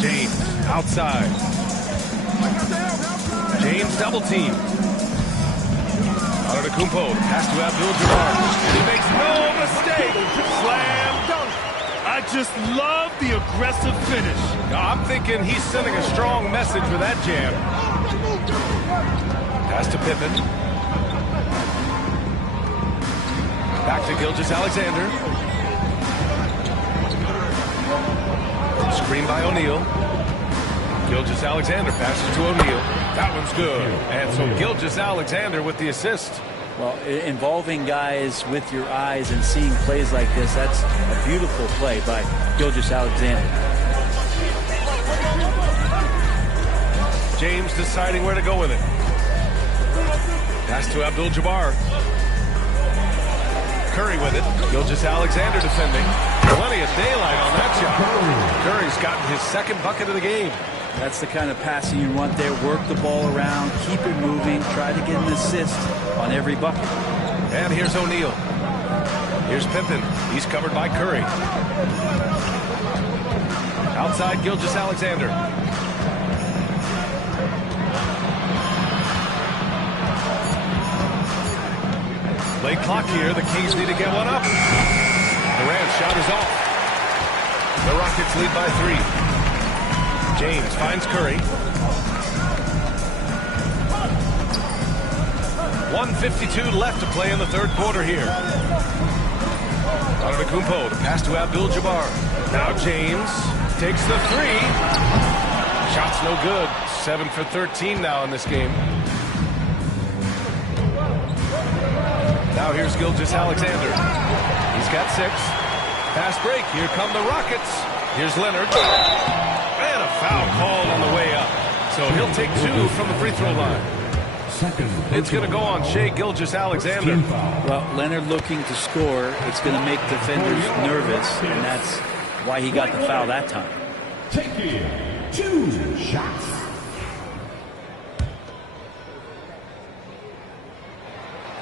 James outside. James double team. Antetokounmpo pass to Abdul-Jabbar. And he makes no mistake. Slam dunk. I just love the aggressive finish. I'm thinking he's sending a strong message with that jam. Pass to Pippen. Back to Gilgeous-Alexander. Screen by O'Neal. Gilgeous-Alexander passes to O'Neal. That one's good. And so Gilgeous-Alexander with the assist. Well, involving guys with your eyes and seeing plays like this, that's a beautiful play by Gilgeous-Alexander. James deciding where to go with it. Pass to Abdul-Jabbar. Curry with it. Gilgeous-Alexander defending. Plenty of daylight on that shot. Curry's gotten his second bucket of the game. That's the kind of passing you want there. Work the ball around, keep it moving, try to get an assist on every bucket. And here's O'Neal. Here's Pippen. He's covered by Curry. Outside Gilgeous-Alexander. Late clock here. The Kings need to get one up. Durant's shot is off. The Rockets lead by 3. James finds Curry. 1:52 left to play in the third quarter here. Antetokounmpo, the pass to Abdul-Jabbar. Now James takes the 3. Shot's no good. 7 for 13 now in this game. Now here's Gilgeous-Alexander. He's got 6. Fast break. Here come the Rockets. Here's Leonard. And a foul called on the way up. So he'll take 2 from the free throw line. It's going to go on Shai Gilgeous-Alexander. Well, Leonard looking to score. It's going to make defenders nervous, and that's why he got the foul that time. Taking 2 shots.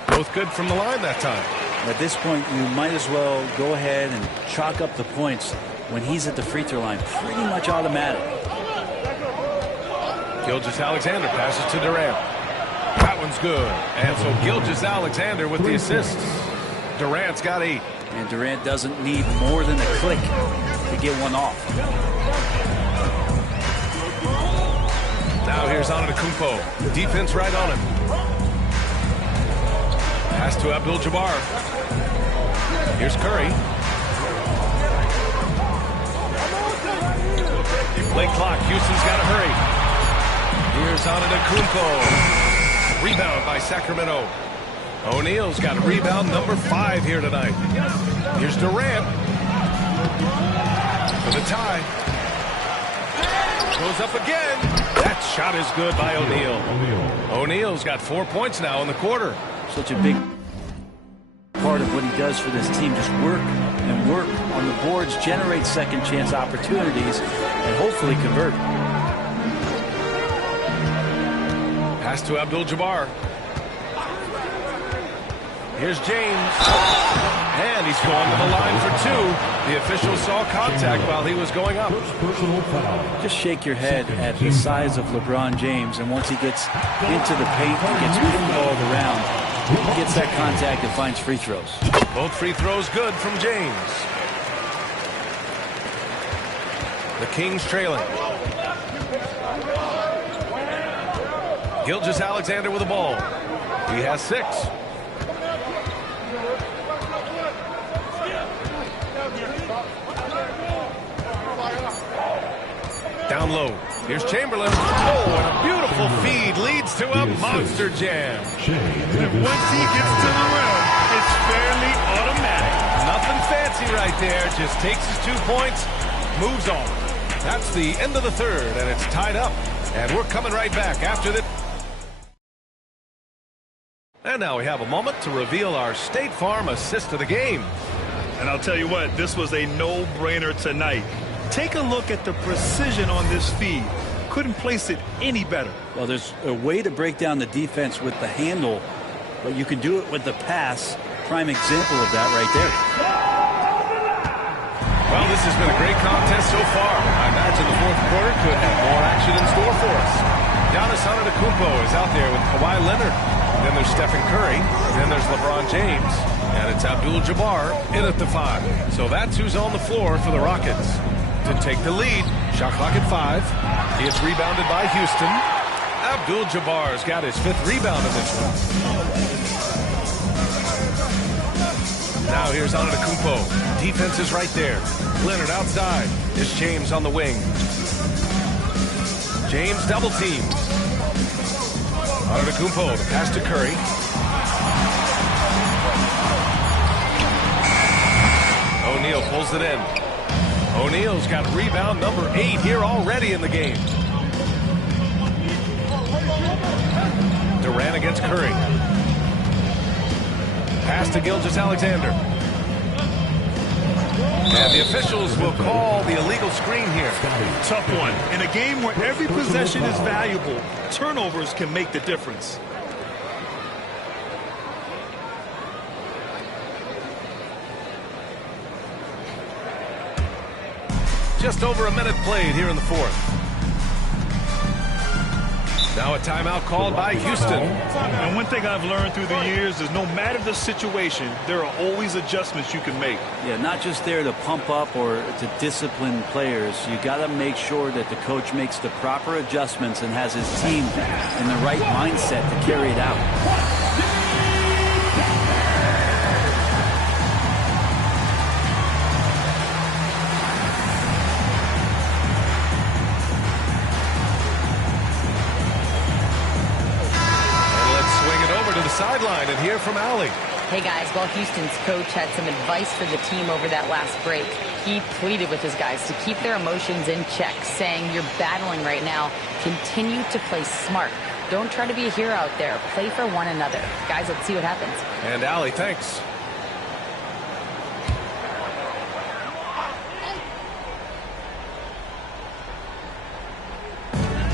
Both good from the line that time. At this point, you might as well go ahead and chalk up the points when he's at the free throw line. Pretty much automatic. Gilgeous-Alexander passes to Durant. That one's good. And so Gilgeous-Alexander with the assist. Durant's got 8. And Durant doesn't need more than a click to get one off. Now here's Antetokounmpo. Defense right on him. Pass to Abdul-Jabbar. Here's Curry. Late clock. Houston's got to hurry. Here's Antetokounmpo. Rebound by Sacramento. O'Neal's got a rebound number 5 here tonight. Here's Durant. For the tie. Goes up again. That shot is good by O'Neal. O'Neal's got 4 points now in the quarter. Such a big part of what he does for this team. Just work and work on the boards, generate second chance opportunities, and hopefully convert. Pass to Abdul-Jabbar. Here's James. And he's going to the line for two. The official saw contact while he was going up. Just shake your head at the size of LeBron James, and once he gets into the paint and gets pinballed around, he gets that contact and finds free throws. Both free throws good from James. The Kings trailing. Gilgeous-Alexander with the ball. He has 6. Down low. Here's Chamberlain. Oh, and a beautiful feed leads to a monster jam. And once he gets to the rim, it's fairly automatic. Nothing fancy right there. Just takes his 2 points, moves on. That's the end of the third, and it's tied up. And we're coming right back after this. And now we have a moment to reveal our State Farm assist of the game. And I'll tell you what, this was a no-brainer tonight. Take a look at the precision on this feed. Couldn't place it any better. Well, there's a way to break down the defense with the handle, but you can do it with the pass. Prime example of that right there. Well, this has been a great contest so far. I imagine the fourth quarter could have more action in store for us. Giannis Antetokounmpo is out there with Kawhi Leonard. Then there's Stephen Curry. And then there's LeBron James. And it's Abdul-Jabbar in at the 5. So that's who's on the floor for the Rockets. To take the lead. Shot clock at 5. He is rebounded by Houston. Abdul-Jabbar's got his 5th rebound in this one. Now here's Antetokounmpo. Defense is right there. Leonard outside. Here's James on the wing. James double teamed. Antetokounmpo, the pass to Curry. O'Neal pulls it in. O'Neal's got rebound number 8 here already in the game. Durant against Curry. Pass to Gilgeous-Alexander. And the officials will call the illegal screen here. Tough one. In a game where every possession is valuable, turnovers can make the difference. Just over a minute played here in the fourth. Now a timeout called by Houston. And one thing I've learned through the years is no matter the situation, there are always adjustments you can make. Yeah, not just there to pump up or to discipline players. You got to make sure that the coach makes the proper adjustments and has his team in the right mindset to carry it out. Sideline and hear from Allie. Hey guys, well, Houston's coach had some advice for the team over that last break. He pleaded with his guys to keep their emotions in check, saying you're battling right now. Continue to play smart. Don't try to be a hero out there. Play for one another. Guys, let's see what happens. And Allie, thanks.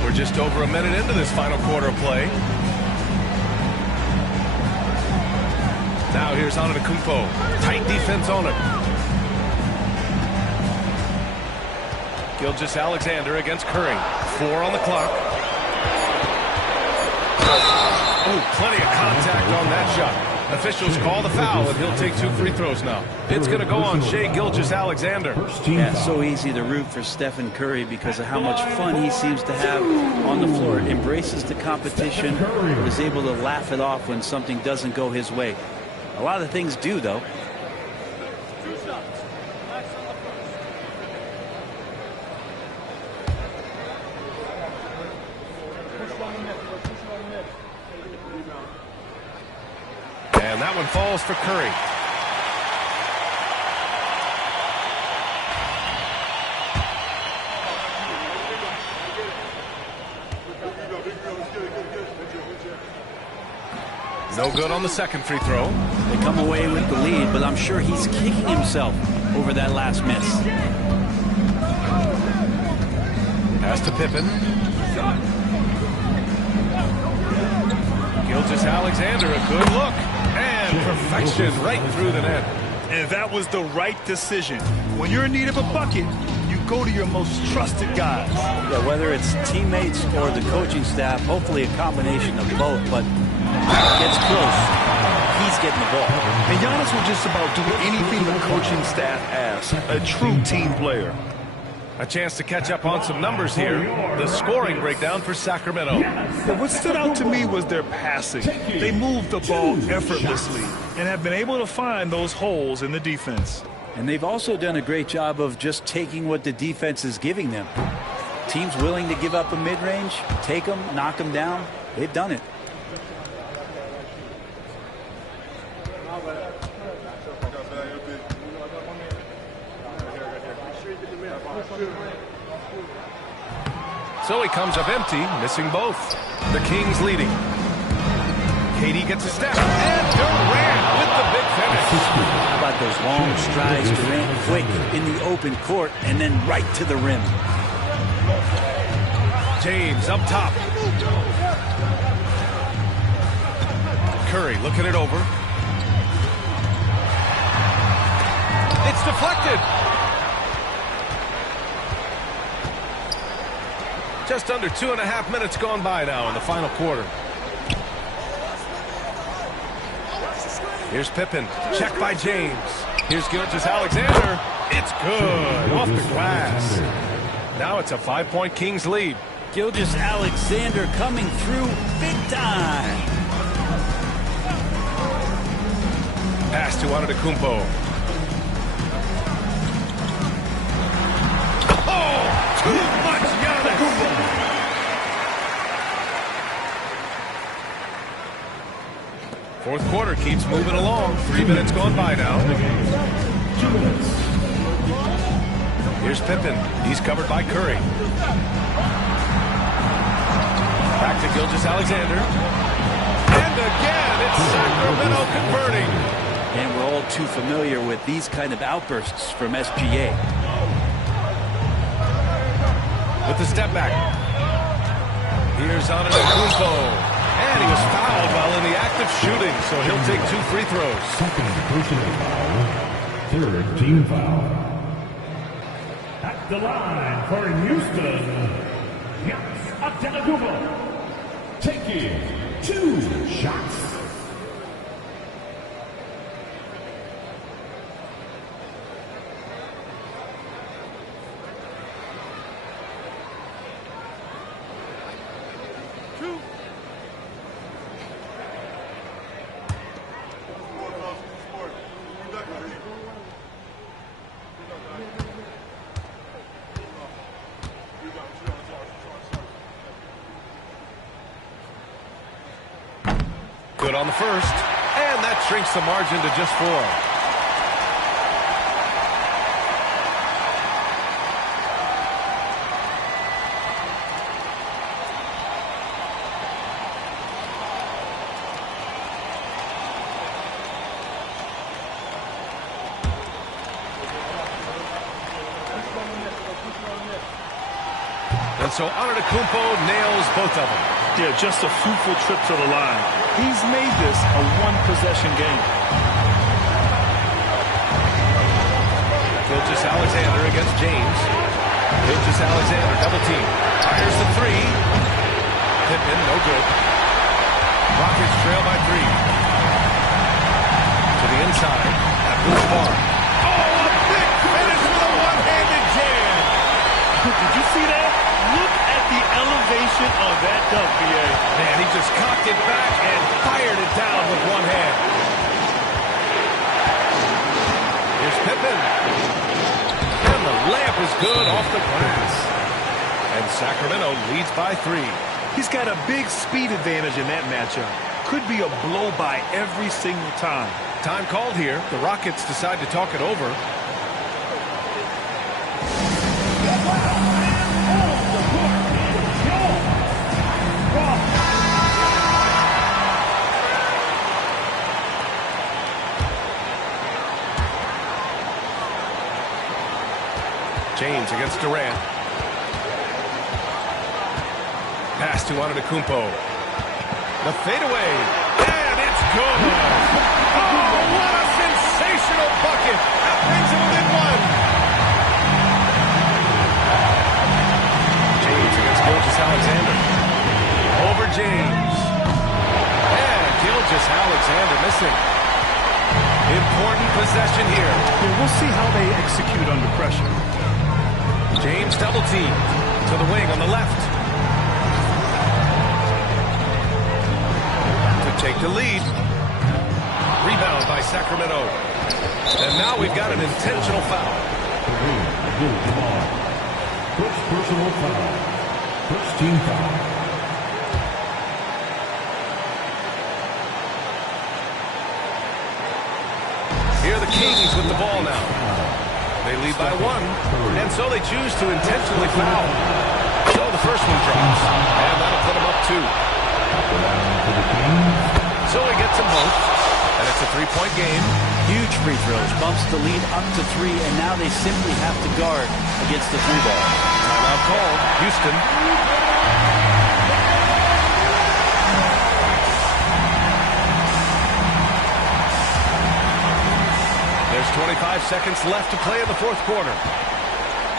We're just over a minute into this final quarter of play. Now here's Antetokounmpo. Tight defense on him. Gilgeous-Alexander against Curry. 4 on the clock. Oh, plenty of contact on that shot. Officials call the foul, and he'll take 2 free throws now. It's going to go on Shai Gilgeous-Alexander. Yeah, it's so easy to root for Stephen Curry because of how much fun he seems to have on the floor. Embraces the competition, is able to laugh it off when something doesn't go his way. A lot of things do, though. And that one falls for Curry. No good on the second free throw. They come away with the lead, but I'm sure he's kicking himself over that last miss. Pass to Pippen. Gilgeous-Alexander, a good look. And And perfection right through the net. And that was the right decision. When you're in need of a bucket, you go to your most trusted guys. Yeah, whether it's teammates or the coaching staff, hopefully a combination of both, but gets close. He's getting the ball. And Giannis will just about do anything the coaching staff asks. A true team player. A chance to catch up on some numbers here. The scoring breakdown for Sacramento. But what stood out to me was their passing. They moved the ball effortlessly and have been able to find those holes in the defense. And they've also done a great job of just taking what the defense is giving them. Teams willing to give up a mid-range, take them, knock them down. They've done it. So he comes up empty, missing both. The Kings leading. KD gets a step. And Durant with the big finish. How about those long strides, Durant quick in the open court, and then right to the rim. James up top. Curry looking it over. It's deflected. Just under 2.5 minutes gone by now in the final quarter. Here's Pippen. Checked by James. Here's Gilgeous-Alexander. It's good. Off the glass. Now it's a 5-point Kings lead. Gilgeous-Alexander coming through big time. Pass to Antetokounmpo. Oh, too much Giannis. Fourth quarter keeps moving along. 3 minutes gone by now. 2 minutes. Here's Pippen. He's covered by Curry. Back to Gilgeous-Alexander. And again, it's Sacramento converting. And we're all too familiar with these kind of outbursts from SGA. With the step back. Here's Antetokounmpo. And he was fouled while in the act of shooting, so he'll take 2 free throws. Second personal foul. Third team foul. At the line for Houston, Giannis Antetokounmpo taking 2 shots. Good on the first, and that shrinks the margin to just 4. And so Antetokounmpo nails both of them. Yeah, just a fruitful trip to the line. He's made this a one-possession game. Gilgeous-Alexander against James. Gilgeous-Alexander double team. Fires the 3. Pippen, no good. Rockets trail by 3. To the inside. Abdul-Jabbar. Oh, a big finish with a one-handed jam. Did you see that? Look at the elevation on that dunk, B.A. Man, he just cocked it back and fired it down with one hand. Here's Pippen. And the layup is good off the glass. And Sacramento leads by 3. He's got a big speed advantage in that matchup. Could be a blow by every single time. Time called here. The Rockets decide to talk it over. James against Durant. Pass to Antetokounmpo. The fadeaway. And it's It's good. Oh, what a sensational bucket. That brings him within one. James against Gilgeous-Alexander. Over James. And Gilgeous-Alexander missing. Important possession here. Yeah, we'll see how they execute under pressure. James double team to the wing on the left. To take the lead. Rebound by Sacramento. And now we've got an intentional foul. First personal foul. First team foul. Here are the Kings with the ball now. They lead by one, and so they choose to intentionally foul. So the first one drops, and that'll put them up two. So he gets them both, and it's a three-point game. Huge free throws, bumps the lead up to 3, and now they simply have to guard against the 3-ball. Timeout called, Houston. There's 25 seconds left to play in the fourth quarter.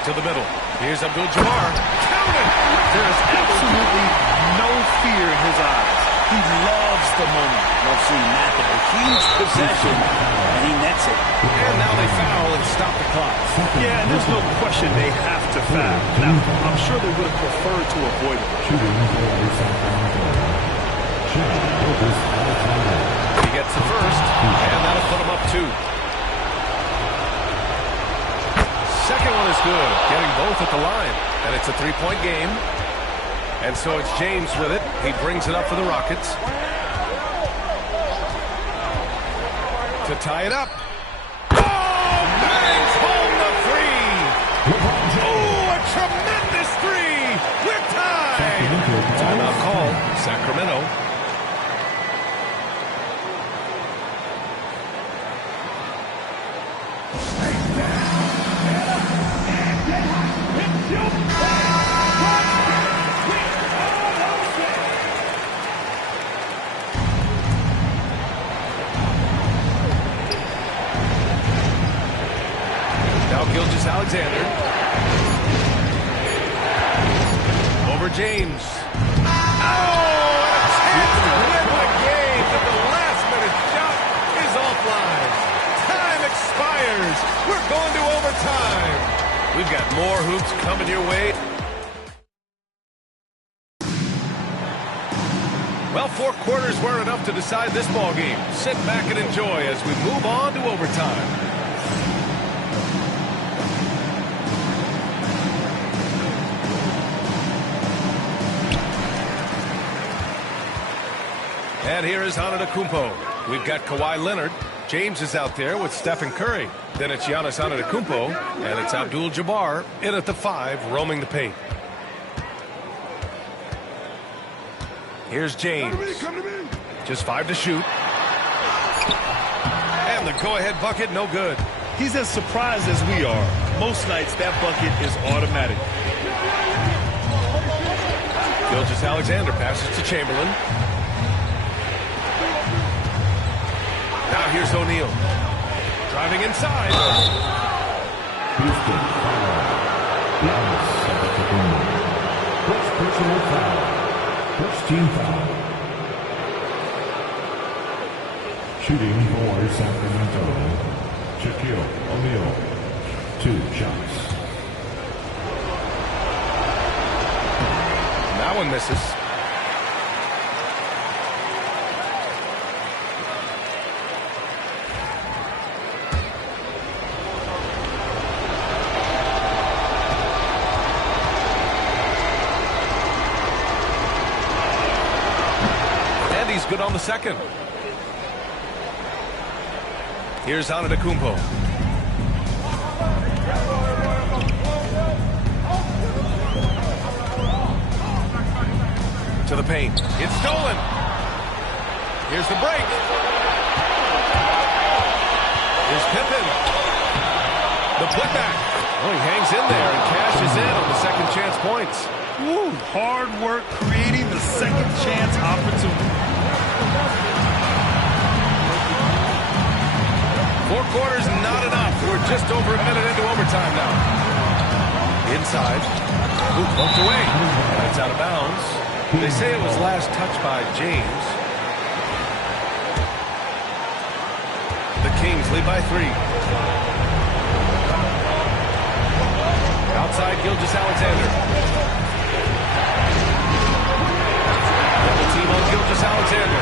To the middle. Here's Abdul-Jabbar. Counted! There is absolutely no fear in his eyes. He loves the moment. Love seeing that there. Huge possession, and he nets it. And now they foul and stop the clock. Yeah, and there's no question they have to foul. Now, I'm sure they would have preferred to avoid it. He gets the first, and that'll put him up two. Second one is good, getting both at the line. And it's a three-point game. And so it's James with it. He brings it up for the Rockets. To tie it up. Oh, bangs home the three. Oh, a tremendous three. We're tied. Timeout call, Sacramento. Gilgeous-Alexander. Over James. Oh, a chance to win the game, but the last-minute shot is offline. Time expires. We're going to overtime. We've got more hoops coming your way. Well, 4 quarters were enough to decide this ball game. Sit back and enjoy as we move on to overtime. And here is Antetokounmpo. We've got Kawhi Leonard. James is out there with Stephen Curry. Then it's Giannis Antetokounmpo, and it's Abdul-Jabbar in at the 5, roaming the paint. Here's James. Just 5 to shoot. And the go-ahead bucket, no good. He's as surprised as we are. Most nights, that bucket is automatic. Gilgeous-Alexander passes to Chamberlain. Now here's O'Neal. Driving inside. Houston foul. Giannis Antetokounmpo. First personal foul. First team foul. Shooting for Sacramento. Shaquille O'Neal. 2 shots. That one misses. Good on the second. Here's Antetokounmpo. To the paint. It's stolen. Here's the break. Here's Pippen. The putback. Oh, he hangs in there and cashes in on the second chance points. Woo, hard work creating the second chance opportunity. 4 quarters, not enough. We're just over a minute into overtime now. Inside. Ooh, poked away. And it's out of bounds. They say it was last touched by James. The Kings lead by 3. Outside Gilgeous-Alexander. Double team on Gilgeous-Alexander.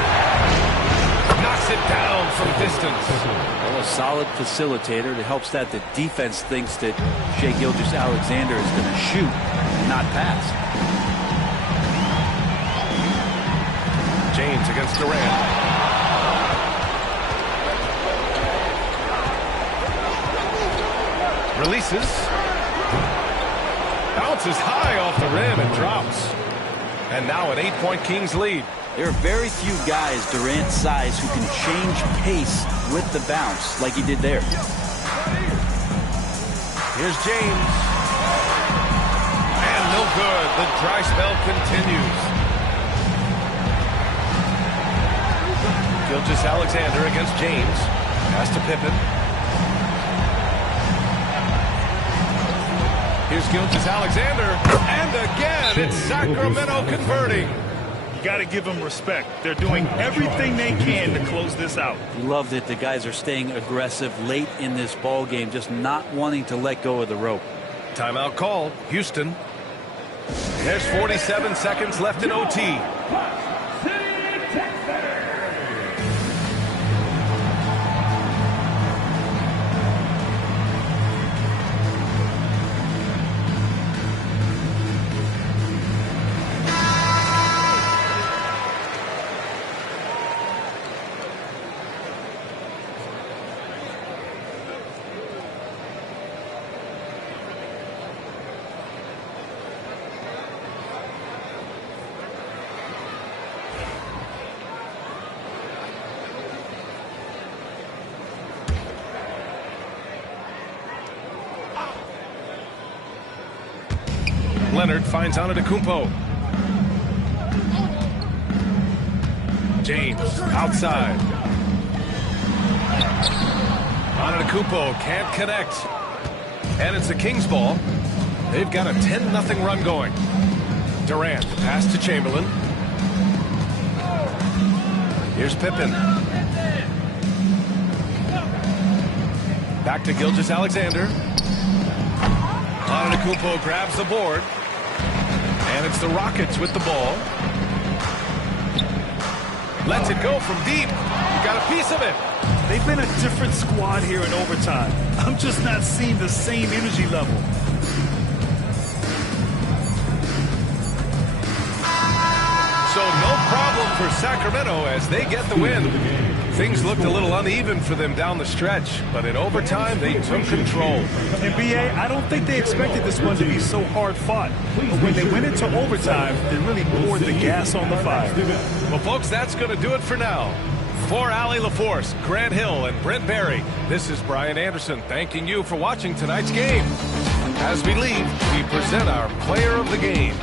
Knocks it down from distance. Well, a solid facilitator that helps that the defense thinks that Shai Gilgeous-Alexander is going to shoot and not pass. James against Durant. Releases. Bounces high off the rim and drops. And now an 8-point Kings lead. There are very few guys Durant's size who can change pace with the bounce like he did there. Here's James. And no good. The dry spell continues. Gilgeous-Alexander against James. Pass to Pippen. Here's Gilgeous-Alexander. And again, it's Sacramento converting. Got to give them respect. They're doing everything they can to close this out. Love that the guys are staying aggressive late in this ball game, just not wanting to let go of the rope. Timeout called. Houston. There's 47 seconds left in OT. Leonard finds Antetokounmpo. James outside. Antetokounmpo can't connect. And it's the Kings ball. They've got a 10-0 run going. Durant, pass to Chamberlain. Here's Pippen. Back to Gilgeous-Alexander. Antetokounmpo grabs the board. And it's the Rockets with the ball. Lets it go from deep. He got a piece of it. They've been a different squad here in overtime. I'm just not seeing the same energy level. So no problem for Sacramento as they get the win. Things looked a little uneven for them down the stretch, but in overtime they took control. And B.A., I don't think they expected this one to be so hard fought. But when they went into overtime, they really poured the gas on the fire. Well, folks, that's going to do it for now. For Allie LaForce, Grant Hill, and Brent Barry, this is Brian Anderson thanking you for watching tonight's game. As we leave, we present our player of the game.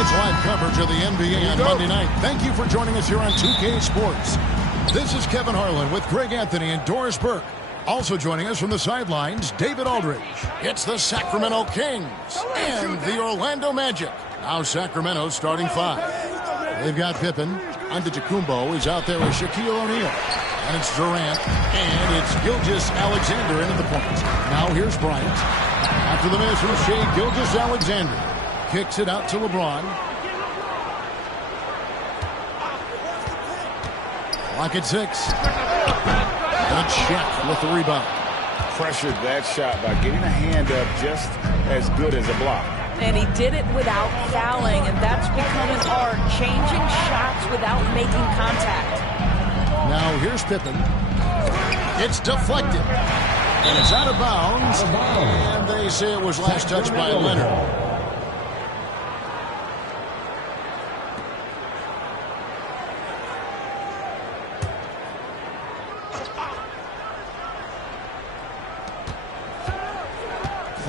It's live coverage of the NBA on Monday night. Thank you for joining us here on 2K Sports. This is Kevin Harlan with Greg Anthony and Doris Burke. Also joining us from the sidelines, David Aldridge. It's the Sacramento Kings and the Orlando Magic. Now Sacramento starting five. They've got Pippen. Antetokounmpo is out there with Shaquille O'Neal. And it's Durant. And it's Gilgeous-Alexander into the point. Now here's Bryant. After the miss from Shai Gilgeous-Alexander. Kicks it out to LeBron. Clock at 6. And Shaq with the rebound. Pressured that shot by getting a hand up just as good as a block. And he did it without fouling, and that's become an art, changing shots without making contact. Now here's Pippen. It's deflected. And it's out of bounds. And they say it was last touched by Leonard.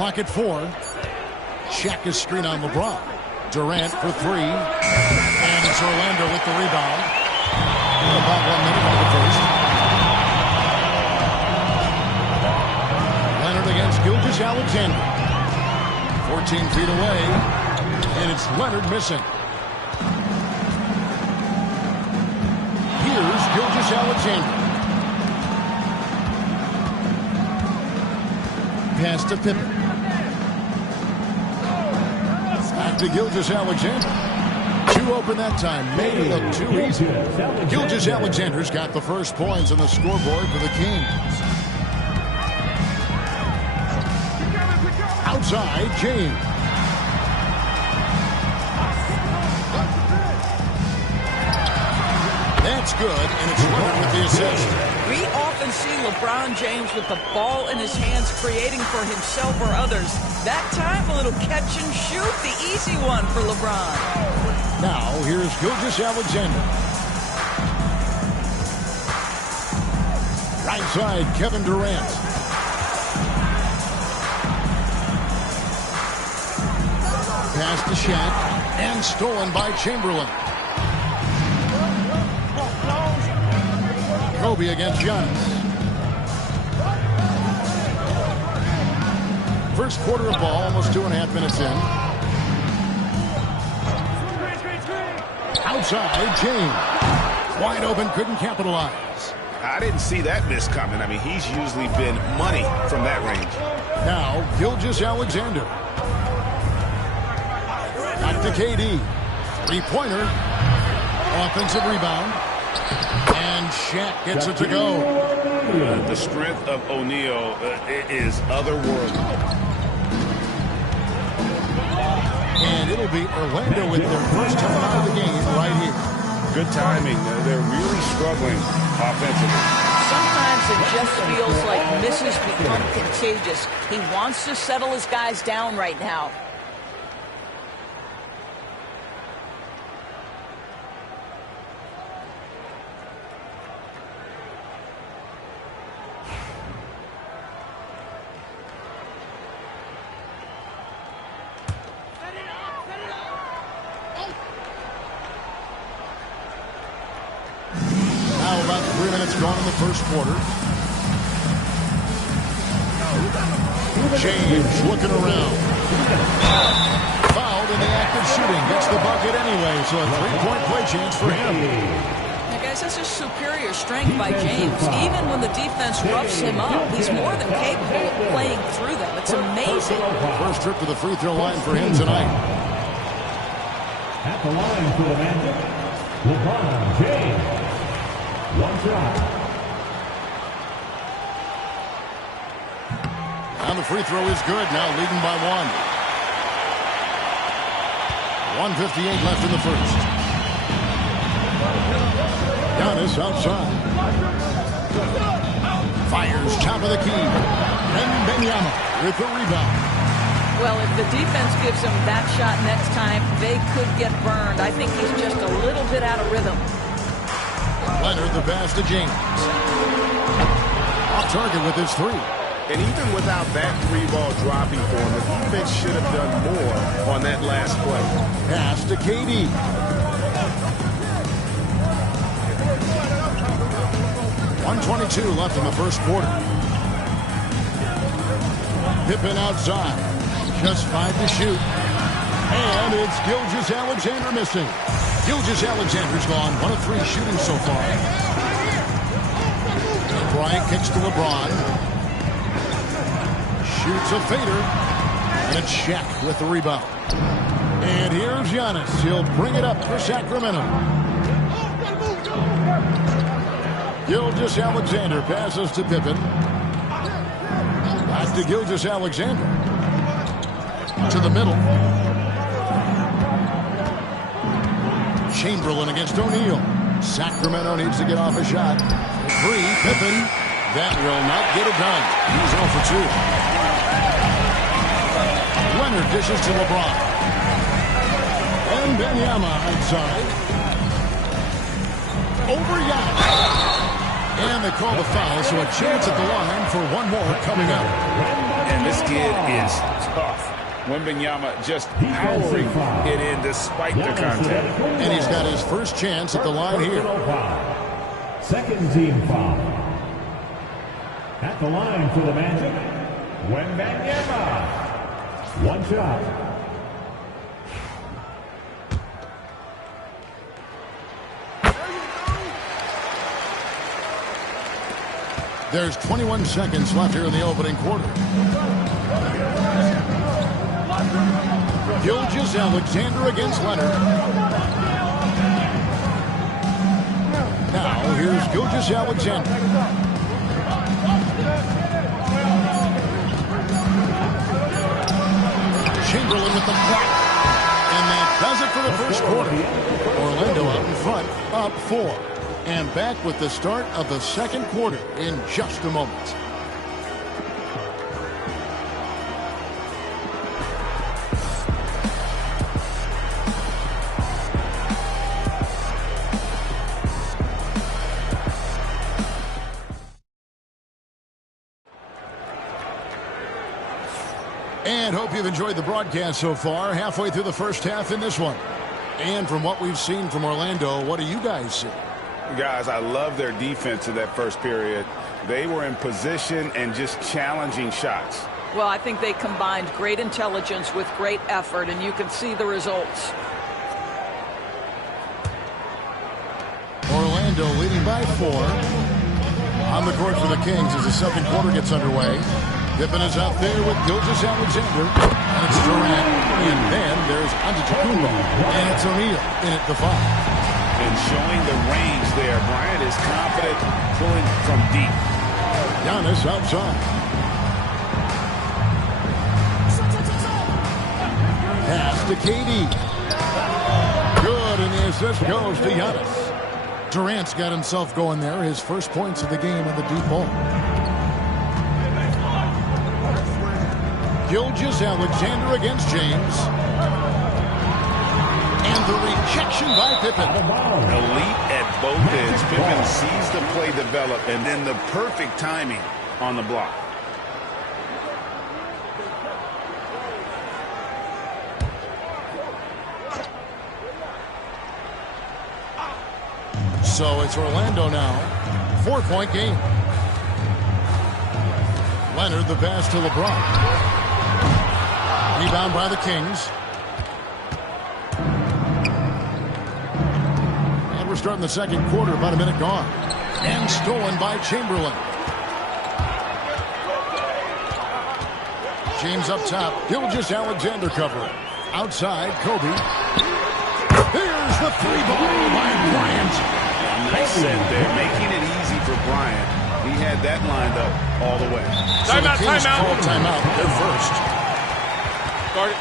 Clock at 4. Shaq is screen on LeBron. Durant for 3. And it's Orlando with the rebound. About 1 minute into the first. Leonard against Gilgeous-Alexander. 14 feet away. And it's Leonard missing. Here's Gilgeous-Alexander. Pass to Pippen. Back to Gilgeous-Alexander. Too open that time. Made it look too easy. Gilgeous-Alexander's got the first points on the scoreboard for the Kings. Outside, James. That's good, and it's Leonard with the assist. We often see LeBron James with the ball in his hands creating for himself or others. That time, a little catch and shoot, the easy one for LeBron. Now, here's Gilgeous-Alexander. Right side, Kevin Durant. Pass to Shaq, and stolen by Chamberlain. Kobe against Giannis. First quarter of ball, almost 2.5 minutes in. Outside, James. Wide open, couldn't capitalize. I didn't see that miss coming. I mean, he's usually been money from that range. Now, Gilgeous-Alexander. Back to KD. Three-pointer. Offensive rebound. And Shaq gets it to go. The strength of O'Neal is otherworldly. And it'll be Orlando with their first time out of the game right here. Good timing. They're really struggling offensively. Sometimes it just feels like misses become contagious. He wants to settle his guys down right now. About 3 minutes gone in the first quarter. James looking around. Fouled in the act of shooting. Gets the bucket anyway, so a three-point play chance for him. Now, guys, this is superior strength by James. Even when the defense roughs him up, he's more than capable of playing through them. It's amazing. First trip to the free throw line for him tonight. At the line for the Magic, LeBron James. One shot. And the free throw is good. Now leading by 1. 1:58 left in the first. Giannis outside. Fires top of the key. And Benyama with the rebound. Well, if the defense gives him that shot next time, they could get burned. I think he's just a little bit out of rhythm. Leonard the pass to James. Off target with his three. And even without that three-ball dropping for him, the defense should have done more on that last play. Pass to KD. .122 left in the first quarter. Pippen outside. Just 5 to shoot. And it's Gilgeous-Alexander missing. Gilgeous-Alexander's gone 1 of 3 shooting so far. Bryant kicks to LeBron. Shoots a fader. And it's Shaq with the rebound. And here's Giannis. He'll bring it up for Sacramento. Gilgeous-Alexander passes to Pippen. Back to Gilgeous-Alexander. To the middle. Chamberlain against O'Neal. Sacramento needs to get off a shot. 3, Pippen. That will not get it done. He's 0 for 2. Leonard dishes to LeBron. And Benyama outside. Over Giannis. And they call the foul, so a chance at the line for one more coming up. And this kid is tough. Wembanyama just powering it in despite the contact. And he's got his first chance at the line here. Second team foul. At the line for the Magic, Wembanyama. One shot. There's 21 seconds left here in the opening quarter. Gilgeous-Alexander against Leonard. Now here's Gilgeous-Alexander. Chamberlain with the block. And that does it for the first quarter. Orlando out in front, up 4. And back with the start of the second quarter in just a moment. And hope you've enjoyed the broadcast so far. Halfway through the first half in this one. And from what we've seen from Orlando, what do you guys see? Guys, I love their defense in that first period. They were in position and just challenging shots. Well, I think they combined great intelligence with great effort, and you can see the results. Orlando leading by 4. On the court for the Kings as the second quarter gets underway. Pippen is out there with Gilgeous-Alexander. And it's Durant. And then there's Antetokounmpo. And it's O'Neal in at the 5. And showing the range there. Bryant is confident pulling from deep. Giannis outside. Pass to KD. Good, and the assist goes to Giannis. Durant's got himself going there. His first points of the game on the deep ball. Gilgeous-Alexander against James. And the rejection by Pippen. Elite at both ends. Pippen sees the play develop, and then the perfect timing on the block. So it's Orlando now. 4-point game. Leonard the pass to LeBron. Rebound by the Kings. And we're starting the second quarter, about a minute gone. And stolen by Chamberlain. James up top. Gilgeous-Alexander covering. Outside, Kobe. Here's the 3-ball by Bryant. Nice set there, making it easy for Bryant. He had that lined up all the way. Timeout, timeout. Timeout. They're first. Guard it.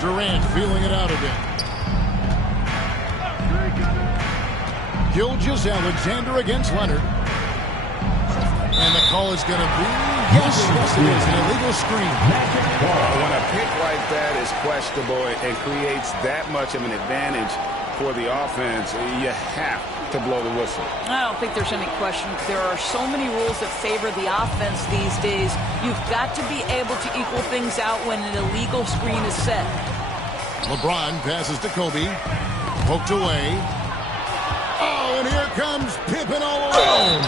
Durant feeling it out again. Gilgeous-Alexander against Leonard. And the call is going to be, yes, it is, an illegal screen. When a pick like that is questionable and creates that much of an advantage for the offense, you have to blow the whistle. I don't think there's any question. There are so many rules that favor the offense these days. You've got to be able to equal things out when an illegal screen is set. LeBron passes to Kobe. Poked away. Oh, and here comes Pippen all alone.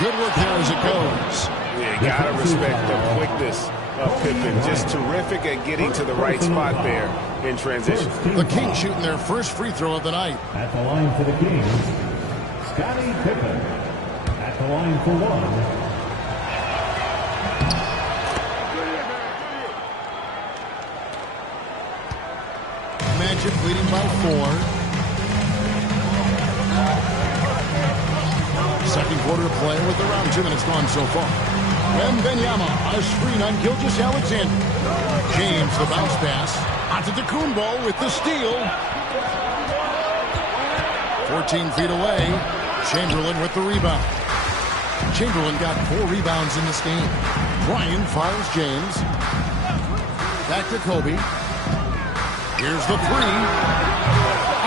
Good work there as it goes. Yeah, gotta respect the quickness of Pippen. Just terrific at getting to the right spot there in transition. The Kings shooting their first free throw of the night. At the line for the Kings, Scottie Pippen. At the line for one. Magic leading by 4. Second quarter of play with around 2 minutes gone so far. Wembanyama, a screen on Gilgeous-Alexander. James, the bounce pass. Antetokounmpo with the steal. 14 feet away. Chamberlain with the rebound. Chamberlain got 4 rebounds in this game. Bryant fires James. Back to Kobe. Here's the 3.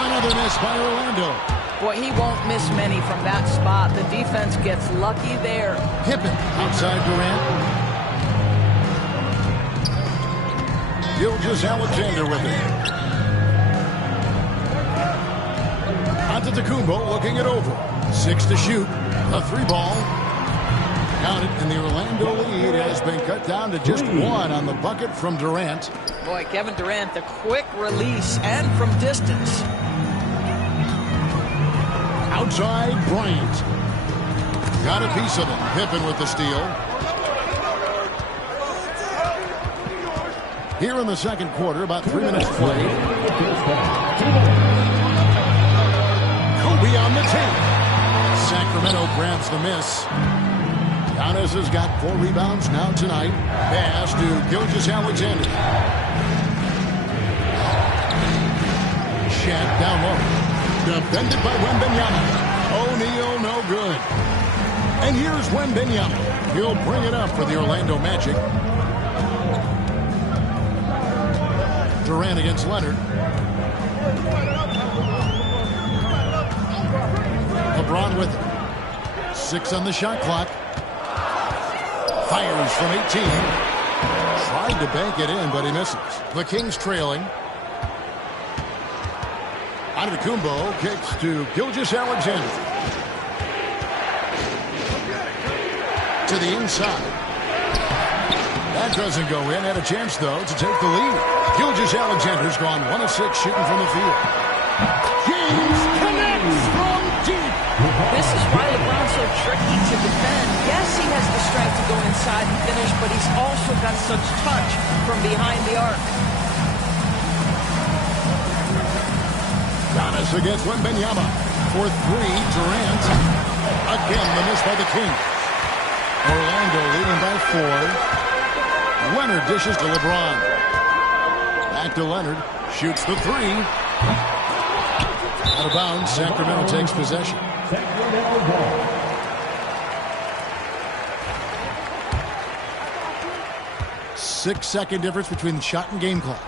Another miss by Orlando. Boy, he won't miss many from that spot. The defense gets lucky there. Pippen outside Durant. Gilgeous-Alexander with it. Antetokounmpo looking it over. 6 to shoot. A 3-ball. Counted, and the Orlando lead has been cut down to just 1 on the bucket from Durant. Boy, Kevin Durant, the quick release and from distance. Outside, Bryant. Got a piece of it. Pippen with the steal. Here in the second quarter, about 3 minutes played. Kobe on the take. Sacramento grabs the miss. Giannis has got 4 rebounds now tonight. Pass to Gilgeous-Alexander. Shed down low. Defended by Wembanyama. O'Neal, no good. And here's Wembanyama. He'll bring it up for the Orlando Magic. Durant against Leonard. LeBron with it. 6 on the shot clock. Fires from 18. Tried to bank it in, but he misses. The Kings trailing. Antetokounmpo kicks to Gilgeous-Alexander. To the inside. That doesn't go in. Had a chance, though, to take the lead. Gilgeous-Alexander's gone 1 of 6 shooting from the field. James connects from deep. This is why LeBron's so tricky to defend. Yes, he has the strength to go inside and finish, but he's also got such touch from behind the arc. Giannis against Wembanyama. For 3, Durant. Again, the miss by the Kings. Orlando leading by 4. Leonard dishes to LeBron. Back to Leonard. Shoots the 3. Out of bounds. Sacramento takes possession. 6-second difference between the shot and game clock.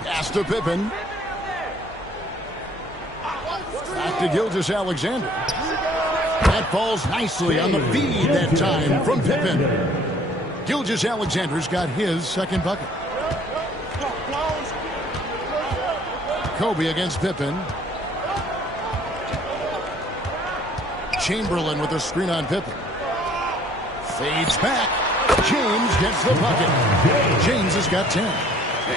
Pass to Pippen. Back to Gilgeous-Alexander. That falls nicely on the feed that time from Pippen. Gilgeous-Alexander's got his second bucket. Kobe against Pippen. Chamberlain with a screen on Pippen. Fades back. James gets the bucket. James has got 10.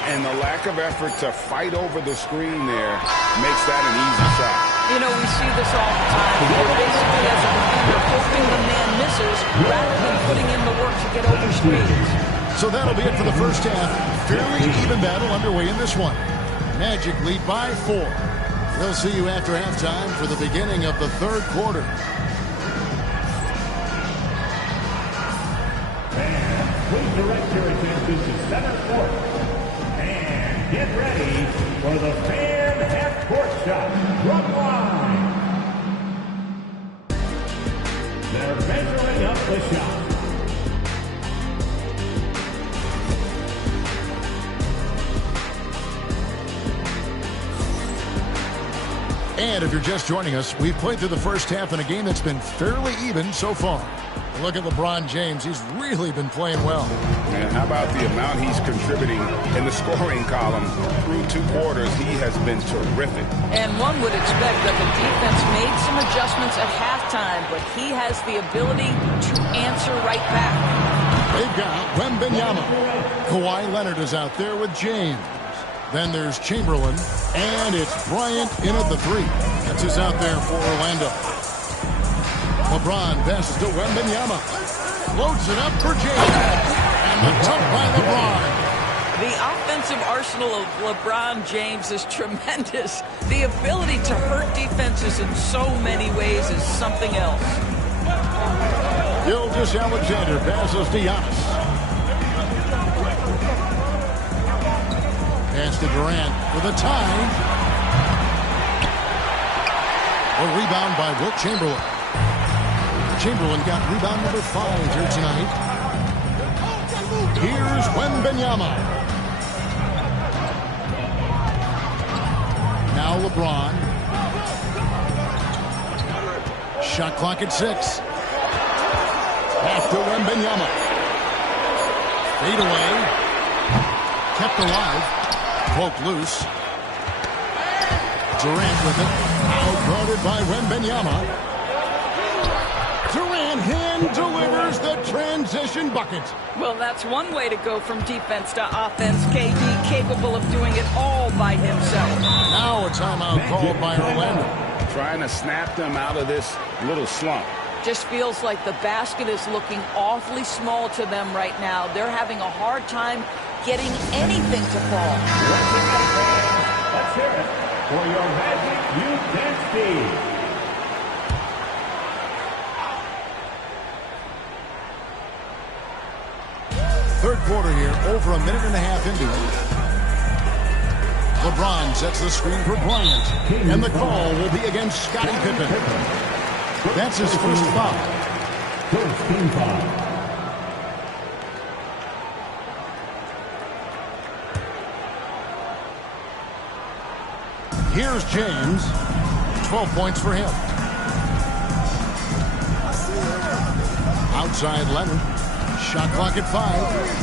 And the lack of effort to fight over the screen there makes that an easy shot. You know, we see this all the time. You're basically, as a defender, hoping the man misses rather than putting in the work to get over screens. So that'll be it for the first half. Fairly even battle underway in this one. Magic lead by 4. We'll see you after halftime for the beginning of the third quarter. Please direct your attention to center court. And get ready for the fan half-court shot from line. They're measuring up the shot. And if you're just joining us, we've played through the first half in a game that's been fairly even so far. Look at LeBron James. He's really been playing well. And how about the amount he's contributing in the scoring column through 2 quarters? He has been terrific. And one would expect that the defense made some adjustments at halftime, but he has the ability to answer right back. They've got Wembanyama. Kawhi Leonard is out there with James. Then there's Chamberlain, and it's Bryant in at the 3. That's who's out there for Orlando. LeBron passes to Wembanyama. Floats it up for James. And the dunk by LeBron. The offensive arsenal of LeBron James is tremendous. The ability to hurt defenses in so many ways is something else. Gilgeous-Alexander passes to Giannis. Pass to Durant for the tie. A rebound by Wilt Chamberlain. Chamberlain got rebound number 5 here tonight. Here's Wembanyama. Now LeBron. Shot clock at 6. Back to Wembanyama. Fade away. Kept alive. Poked loose. Durant with it. Out guarded by Wembanyama. Durant hand delivers the transition bucket. Well, that's one way to go from defense to offense. KD capable of doing it all by himself. Now a timeout called by Orlando. Trying to snap them out of this little slump. Just feels like the basket is looking awfully small to them right now. They're having a hard time getting anything to fall. Let's hear it for your Magic Youth Dance Team. quarter here, over a minute and a half into it. LeBron sets the screen for Bryant, and the call will be against Scottie Pippen. That's his first foul. First team foul. Here's James. 12 points for him. Outside Leonard. Shot clock at 5.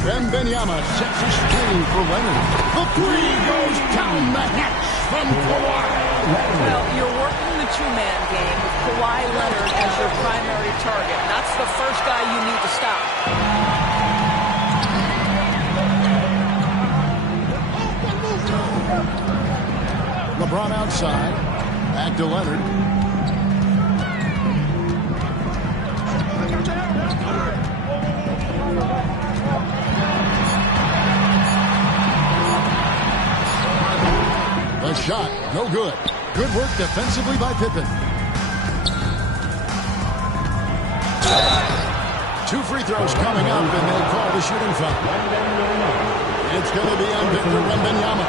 Wembanyama sets a screen for Leonard. The three goes down the hatch from Kawhi. Well, you're working the two-man game with Kawhi Leonard as your primary target. That's the first guy you need to stop. LeBron outside. Back to Leonard. The shot, no good. Good work defensively by Pippen. 2 free throws coming up, and they'll call the shooting foul. It's going to be on Victor Wembanyama.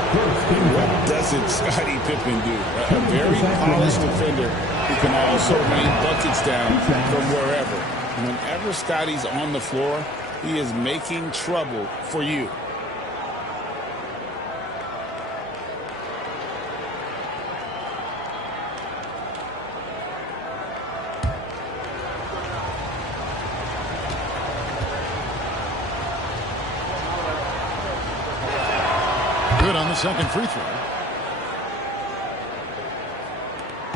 What doesn't Scottie Pippen do? A very polished defender who can also rain buckets down from wherever. Whenever Scottie's on the floor, he is making trouble for you. On the second free throw.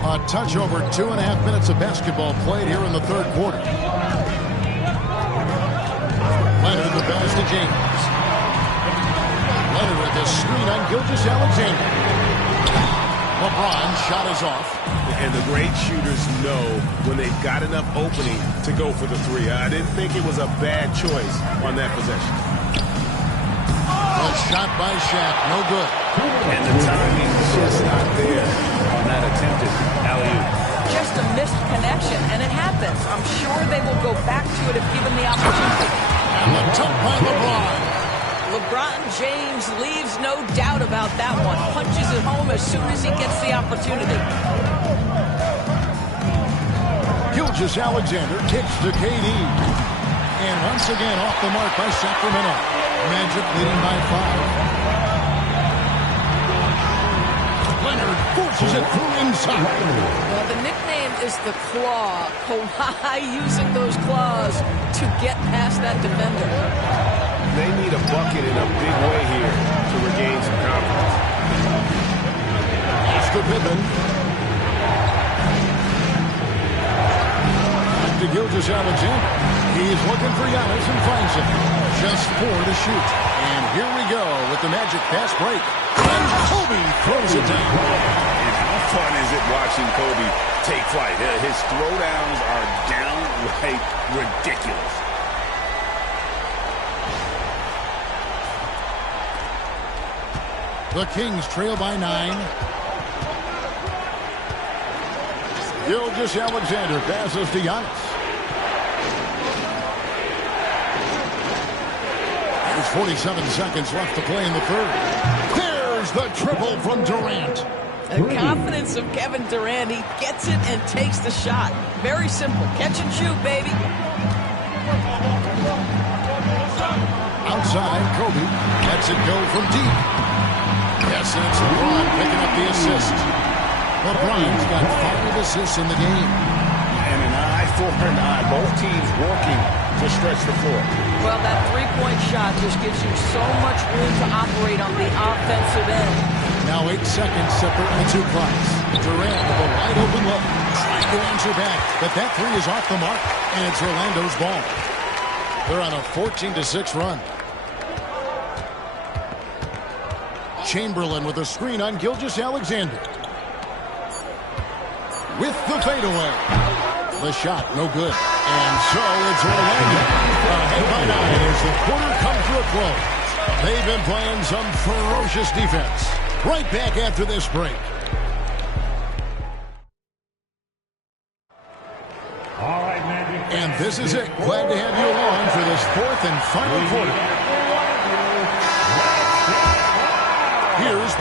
A touch over 2.5 minutes of basketball played here in the third quarter. Leonard the pass to James. Leonard with the screen on Gilgeous-Alexander. LeBron's shot is off. And the great shooters know when they've got enough opening to go for the three. I didn't think it was a bad choice on that possession. A shot by Shaq, no good. And the timing just not there on that attempted alley-oop. Just a missed connection, and it happens. I'm sure they will go back to it if given the opportunity. And the dunk by LeBron. LeBron James leaves no doubt about that one. Punches it home as soon as he gets the opportunity. Gilgeous-Alexander kicks to KD. And once again off the mark by Sacramento. Magic leading by 5. Leonard forces it through inside. Well, the nickname is the Claw. Kawhi using those claws to get past that defender. They need a bucket in a big way here to regain some confidence. Oscar Pippen. Back to Gilgeous-Alexander. He's looking for Giannis and finds him. Just 4 to shoot. And here we go with the Magic fast break. And Kobe throws it down. And how fun is it watching Kobe take flight? His throwdowns are downright ridiculous. The Kings trail by 9. Gilgeous-Alexander passes to Giannis. There's 47 seconds left to play in the third. There's the triple from Durant. The confidence of Kevin Durant. He gets it and takes the shot. Very simple. Catch and shoot, baby. Outside, Kobe lets it go from deep. Yes, and it's LeBron picking up the assist. LeBron's got 5 assists in the game. And an eye for an eye. Both teams working to stretch the floor. Well, that three-point shot just gives you so much room to operate on the offensive end. Now 8 seconds separating the two clocks. Durant with a wide open look, trying to answer back, but that three is off the mark, and it's Orlando's ball. They're on a 14-6 run. Chamberlain with a screen on Gilgeous-Alexander. With the fadeaway. The shot, no good. And so it's Orlando ahead by 9 as the quarter comes to a close. They've been playing some ferocious defense. Right back after this break. All right, Magic. And this is it. Glad to have you along for this fourth and final quarter.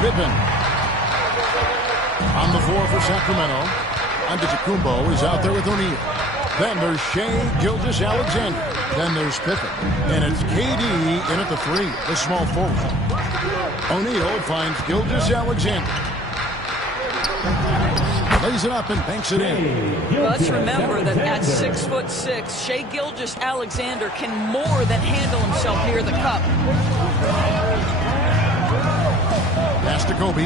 Pippen. On the floor for Sacramento. Antetokounmpo is out there with O'Neal. Then there's Shai Gilgeous-Alexander. Then there's Pippen. And it's KD in at the 3, the small forward. O'Neal finds Gilgeous-Alexander. Lays it up and banks it in. Let's remember that at 6'6", Shai Gilgeous-Alexander can more than handle himself near the cup. Pass to Kobe.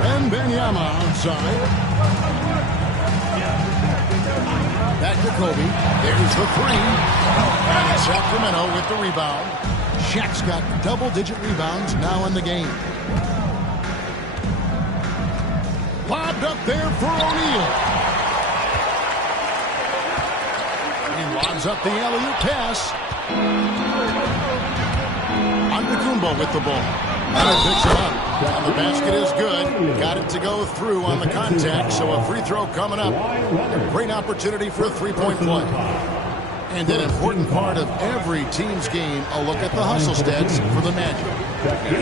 And Wembanyama outside. Back to Kobe. There's the 3. And it's Sacramento with the rebound. Shaq's got double-digit rebounds now in the game. Lobbed up there for O'Neal. He lobs up the alley-oop pass. Antetokounmpo with the ball. Leonard picks it up. And the basket is good. Got it to go through on the contact, so a free throw coming up. A great opportunity for a three-point play. And an important part of every team's game, a look at the hustle stats for the Magic.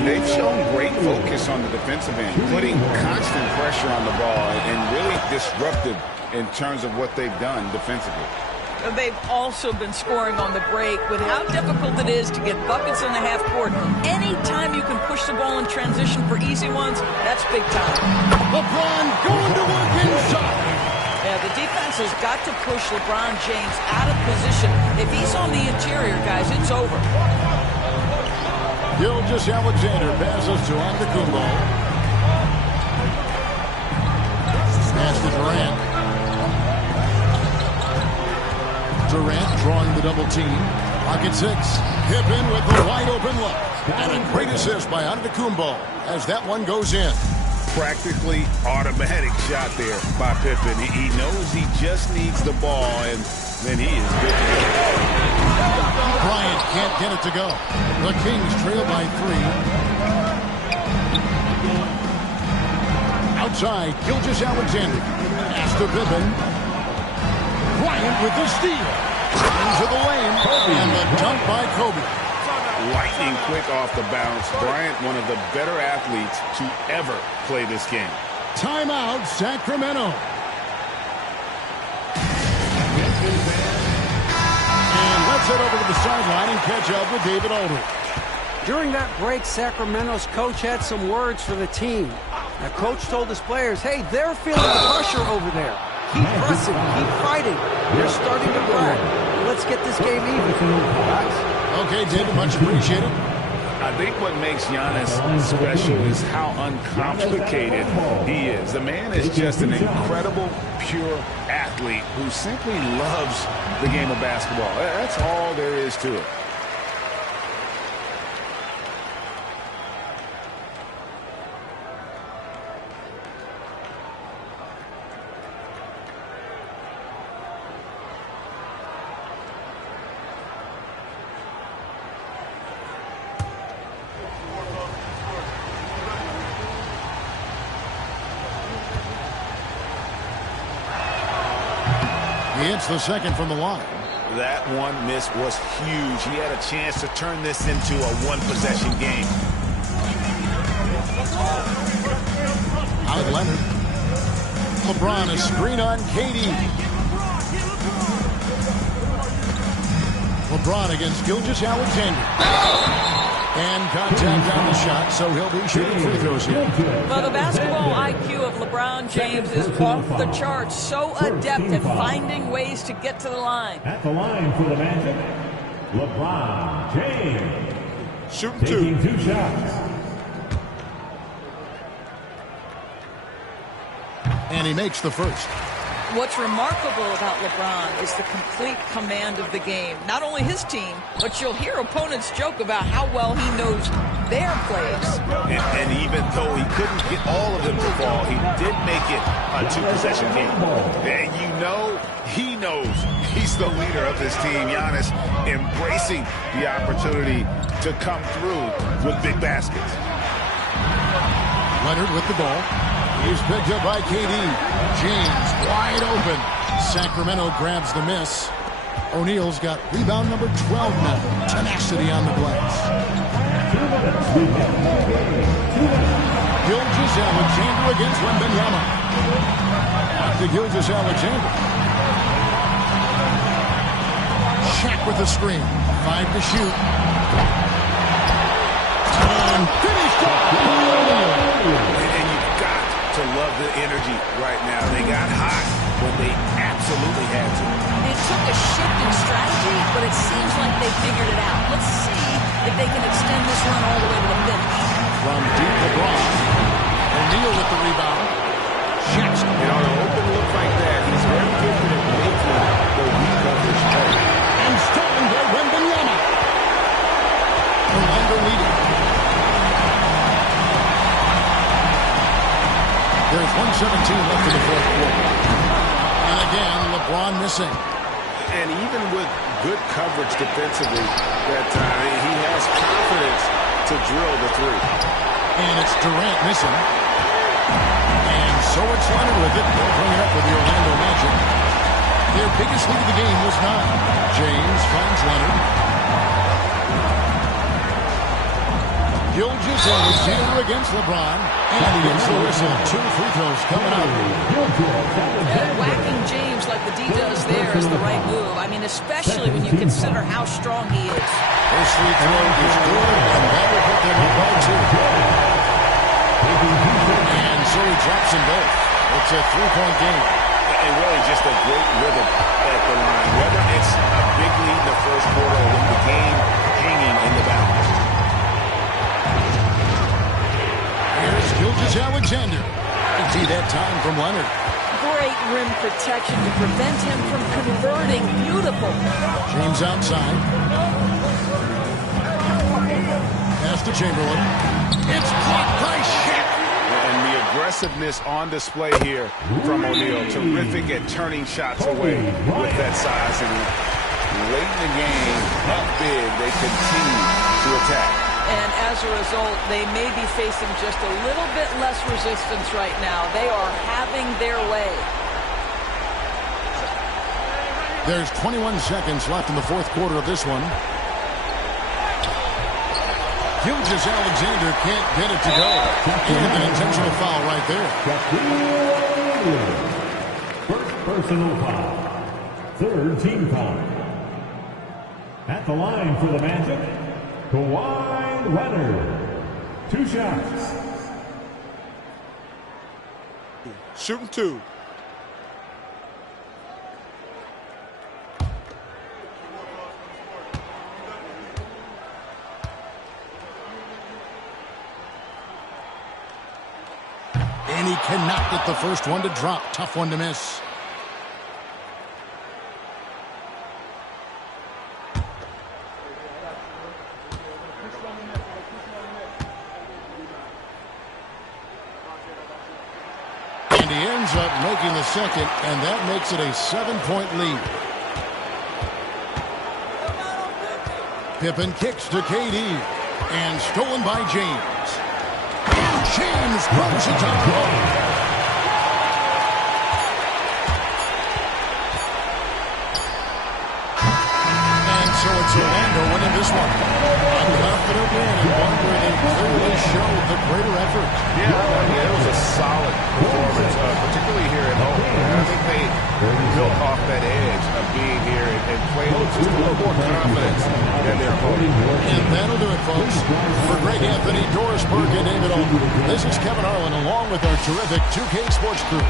They've shown great focus on the defensive end, putting constant pressure on the ball and really disruptive in terms of what they've done defensively. They've also been scoring on the break with how difficult it is to get buckets in the half court. Anytime you can push the ball in transition for easy ones, that's big time. LeBron going to work inside. Yeah, the defense has got to push LeBron James out of position. If he's on the interior, guys, it's over. Gilgeous-Alexander passes to Antetokounmpo. Pass to Durant. Durant drawing the double team. Pocket 6. Pippen with the wide open look. And a great assist by Antetokounmpo as that one goes in. Practically automatic shot there by Pippen. He knows he just needs the ball, and then he is good to go. Bryant can't get it to go. The Kings trail by 3. Outside, Gilgeous-Alexander. Pass to Pippen. Bryant with the steal. Into the lane. And the dunk by Kobe. Lightning quick off the bounce. Bryant, one of the better athletes to ever play this game. Timeout, Sacramento. And let's head over to the sideline and catch up with David Aldridge. During that break, Sacramento's coach had some words for the team. Now, coach told his players, hey, they're feeling the pressure over there. Keep pressing, keep fighting. They're starting to crack. Let's get this game even. Guys. Okay, David, much appreciated. I think what makes Giannis special is how uncomplicated he is. The man is just an incredible, pure athlete who simply loves the game of basketball. That's all there is to it. He hits the second from the line. That one miss was huge. He had a chance to turn this into a one-possession game. Out Leonard. LeBron, a screen on KD. LeBron against Gilgeous-Alexander. And contact on the shot, so he'll be shooting free throws here. Well, the basketball IQ of LeBron James is off the charts. So adept at finding ways to get to the line. At the line for the Magic, LeBron James. Shooting taking two shots. And he makes the first. What's remarkable about LeBron is the complete command of the game. Not only his team, but you'll hear opponents joke about how well he knows their plays. And even though he couldn't get all of them to fall, he did make it a two-possession game. And you know, he knows he's the leader of this team. Giannis embracing the opportunity to come through with big baskets. Leonard with the ball. He's picked up by KD. James wide open. Sacramento grabs the miss. O'Neal's got rebound number 12 now. Tenacity on the glass. Gilgeous-Alexander against Wembanyama. Back to Gilgeous-Alexander. Shaq with the screen. 5 to shoot. And finished it. And you've got to love the energy right now. They got hot when they absolutely had to. It took a shift in strategy, but it seems like they figured it out. Let's see if they can extend this run all the way to the finish. From deep, LeBron. O'Neal with the rebound. Shaq's on an open look like that, he's very gifted at making the weak coverage play. And stolen by Wembanyama. Orlando leading. There's 1:17 left in the fourth quarter. And again, LeBron missing. And even with good coverage defensively that time, he has confidence to drill the three. And it's Durant missing. And so it's Leonard with it. They'll bring it up with the Orlando Magic. Their biggest lead of the game was 9. James finds Leonard. Gilgeous-Alexander against LeBron. And he gets the whistle. 2 free throws coming up. Whacking James like the D does there is the right move. I mean, especially when you consider how strong he is. First free throw is good, and that will put them up by 2. And so he drops them both. It's a 3-point game. And really just a great rhythm at the line. Whether it's a big lead in the first quarter or with the game hanging in the balance. Here's Gilgeous-Alexander. Empty that time from Leonard. Great rim protection to prevent him from converting. Beautiful. James outside. Pass to Chamberlain. It's blocked by Shaq. And the aggressiveness on display here from O'Neal. Terrific at turning shots away with that size. And late in the game, up big, they continue to attack. And as a result, they may be facing just a little bit less resistance right now. They are having their way. There's 21 seconds left in the fourth quarter of this one. Gilgeous-Alexander can't get it to go. And an intentional foul right there. First personal foul. Third team foul. At the line for the Magic, Kawhi Leonard. 2 shots. Shooting 2. And he cannot get the first one to drop. Tough one to miss. And he ends up making the second, and that makes it a 7-point lead. Pippen kicks to KD, and stolen by James. James throws it down low. And so it's Orlando winning this one. A confident win and one where they clearly showed the greater effort. Yeah, I mean, it was a solid performance, particularly here at home. I think they built off that edge of being here and playing with just a little more confidence than their opponent. And that'll do it, folks. For Greg Anthony, Doris Burke, and David Olden, this is Kevin Harlan along with our terrific 2K Sports crew,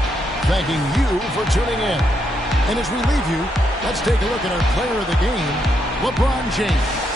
thanking you for tuning in. And as we leave you, let's take a look at our player of the game, LeBron James.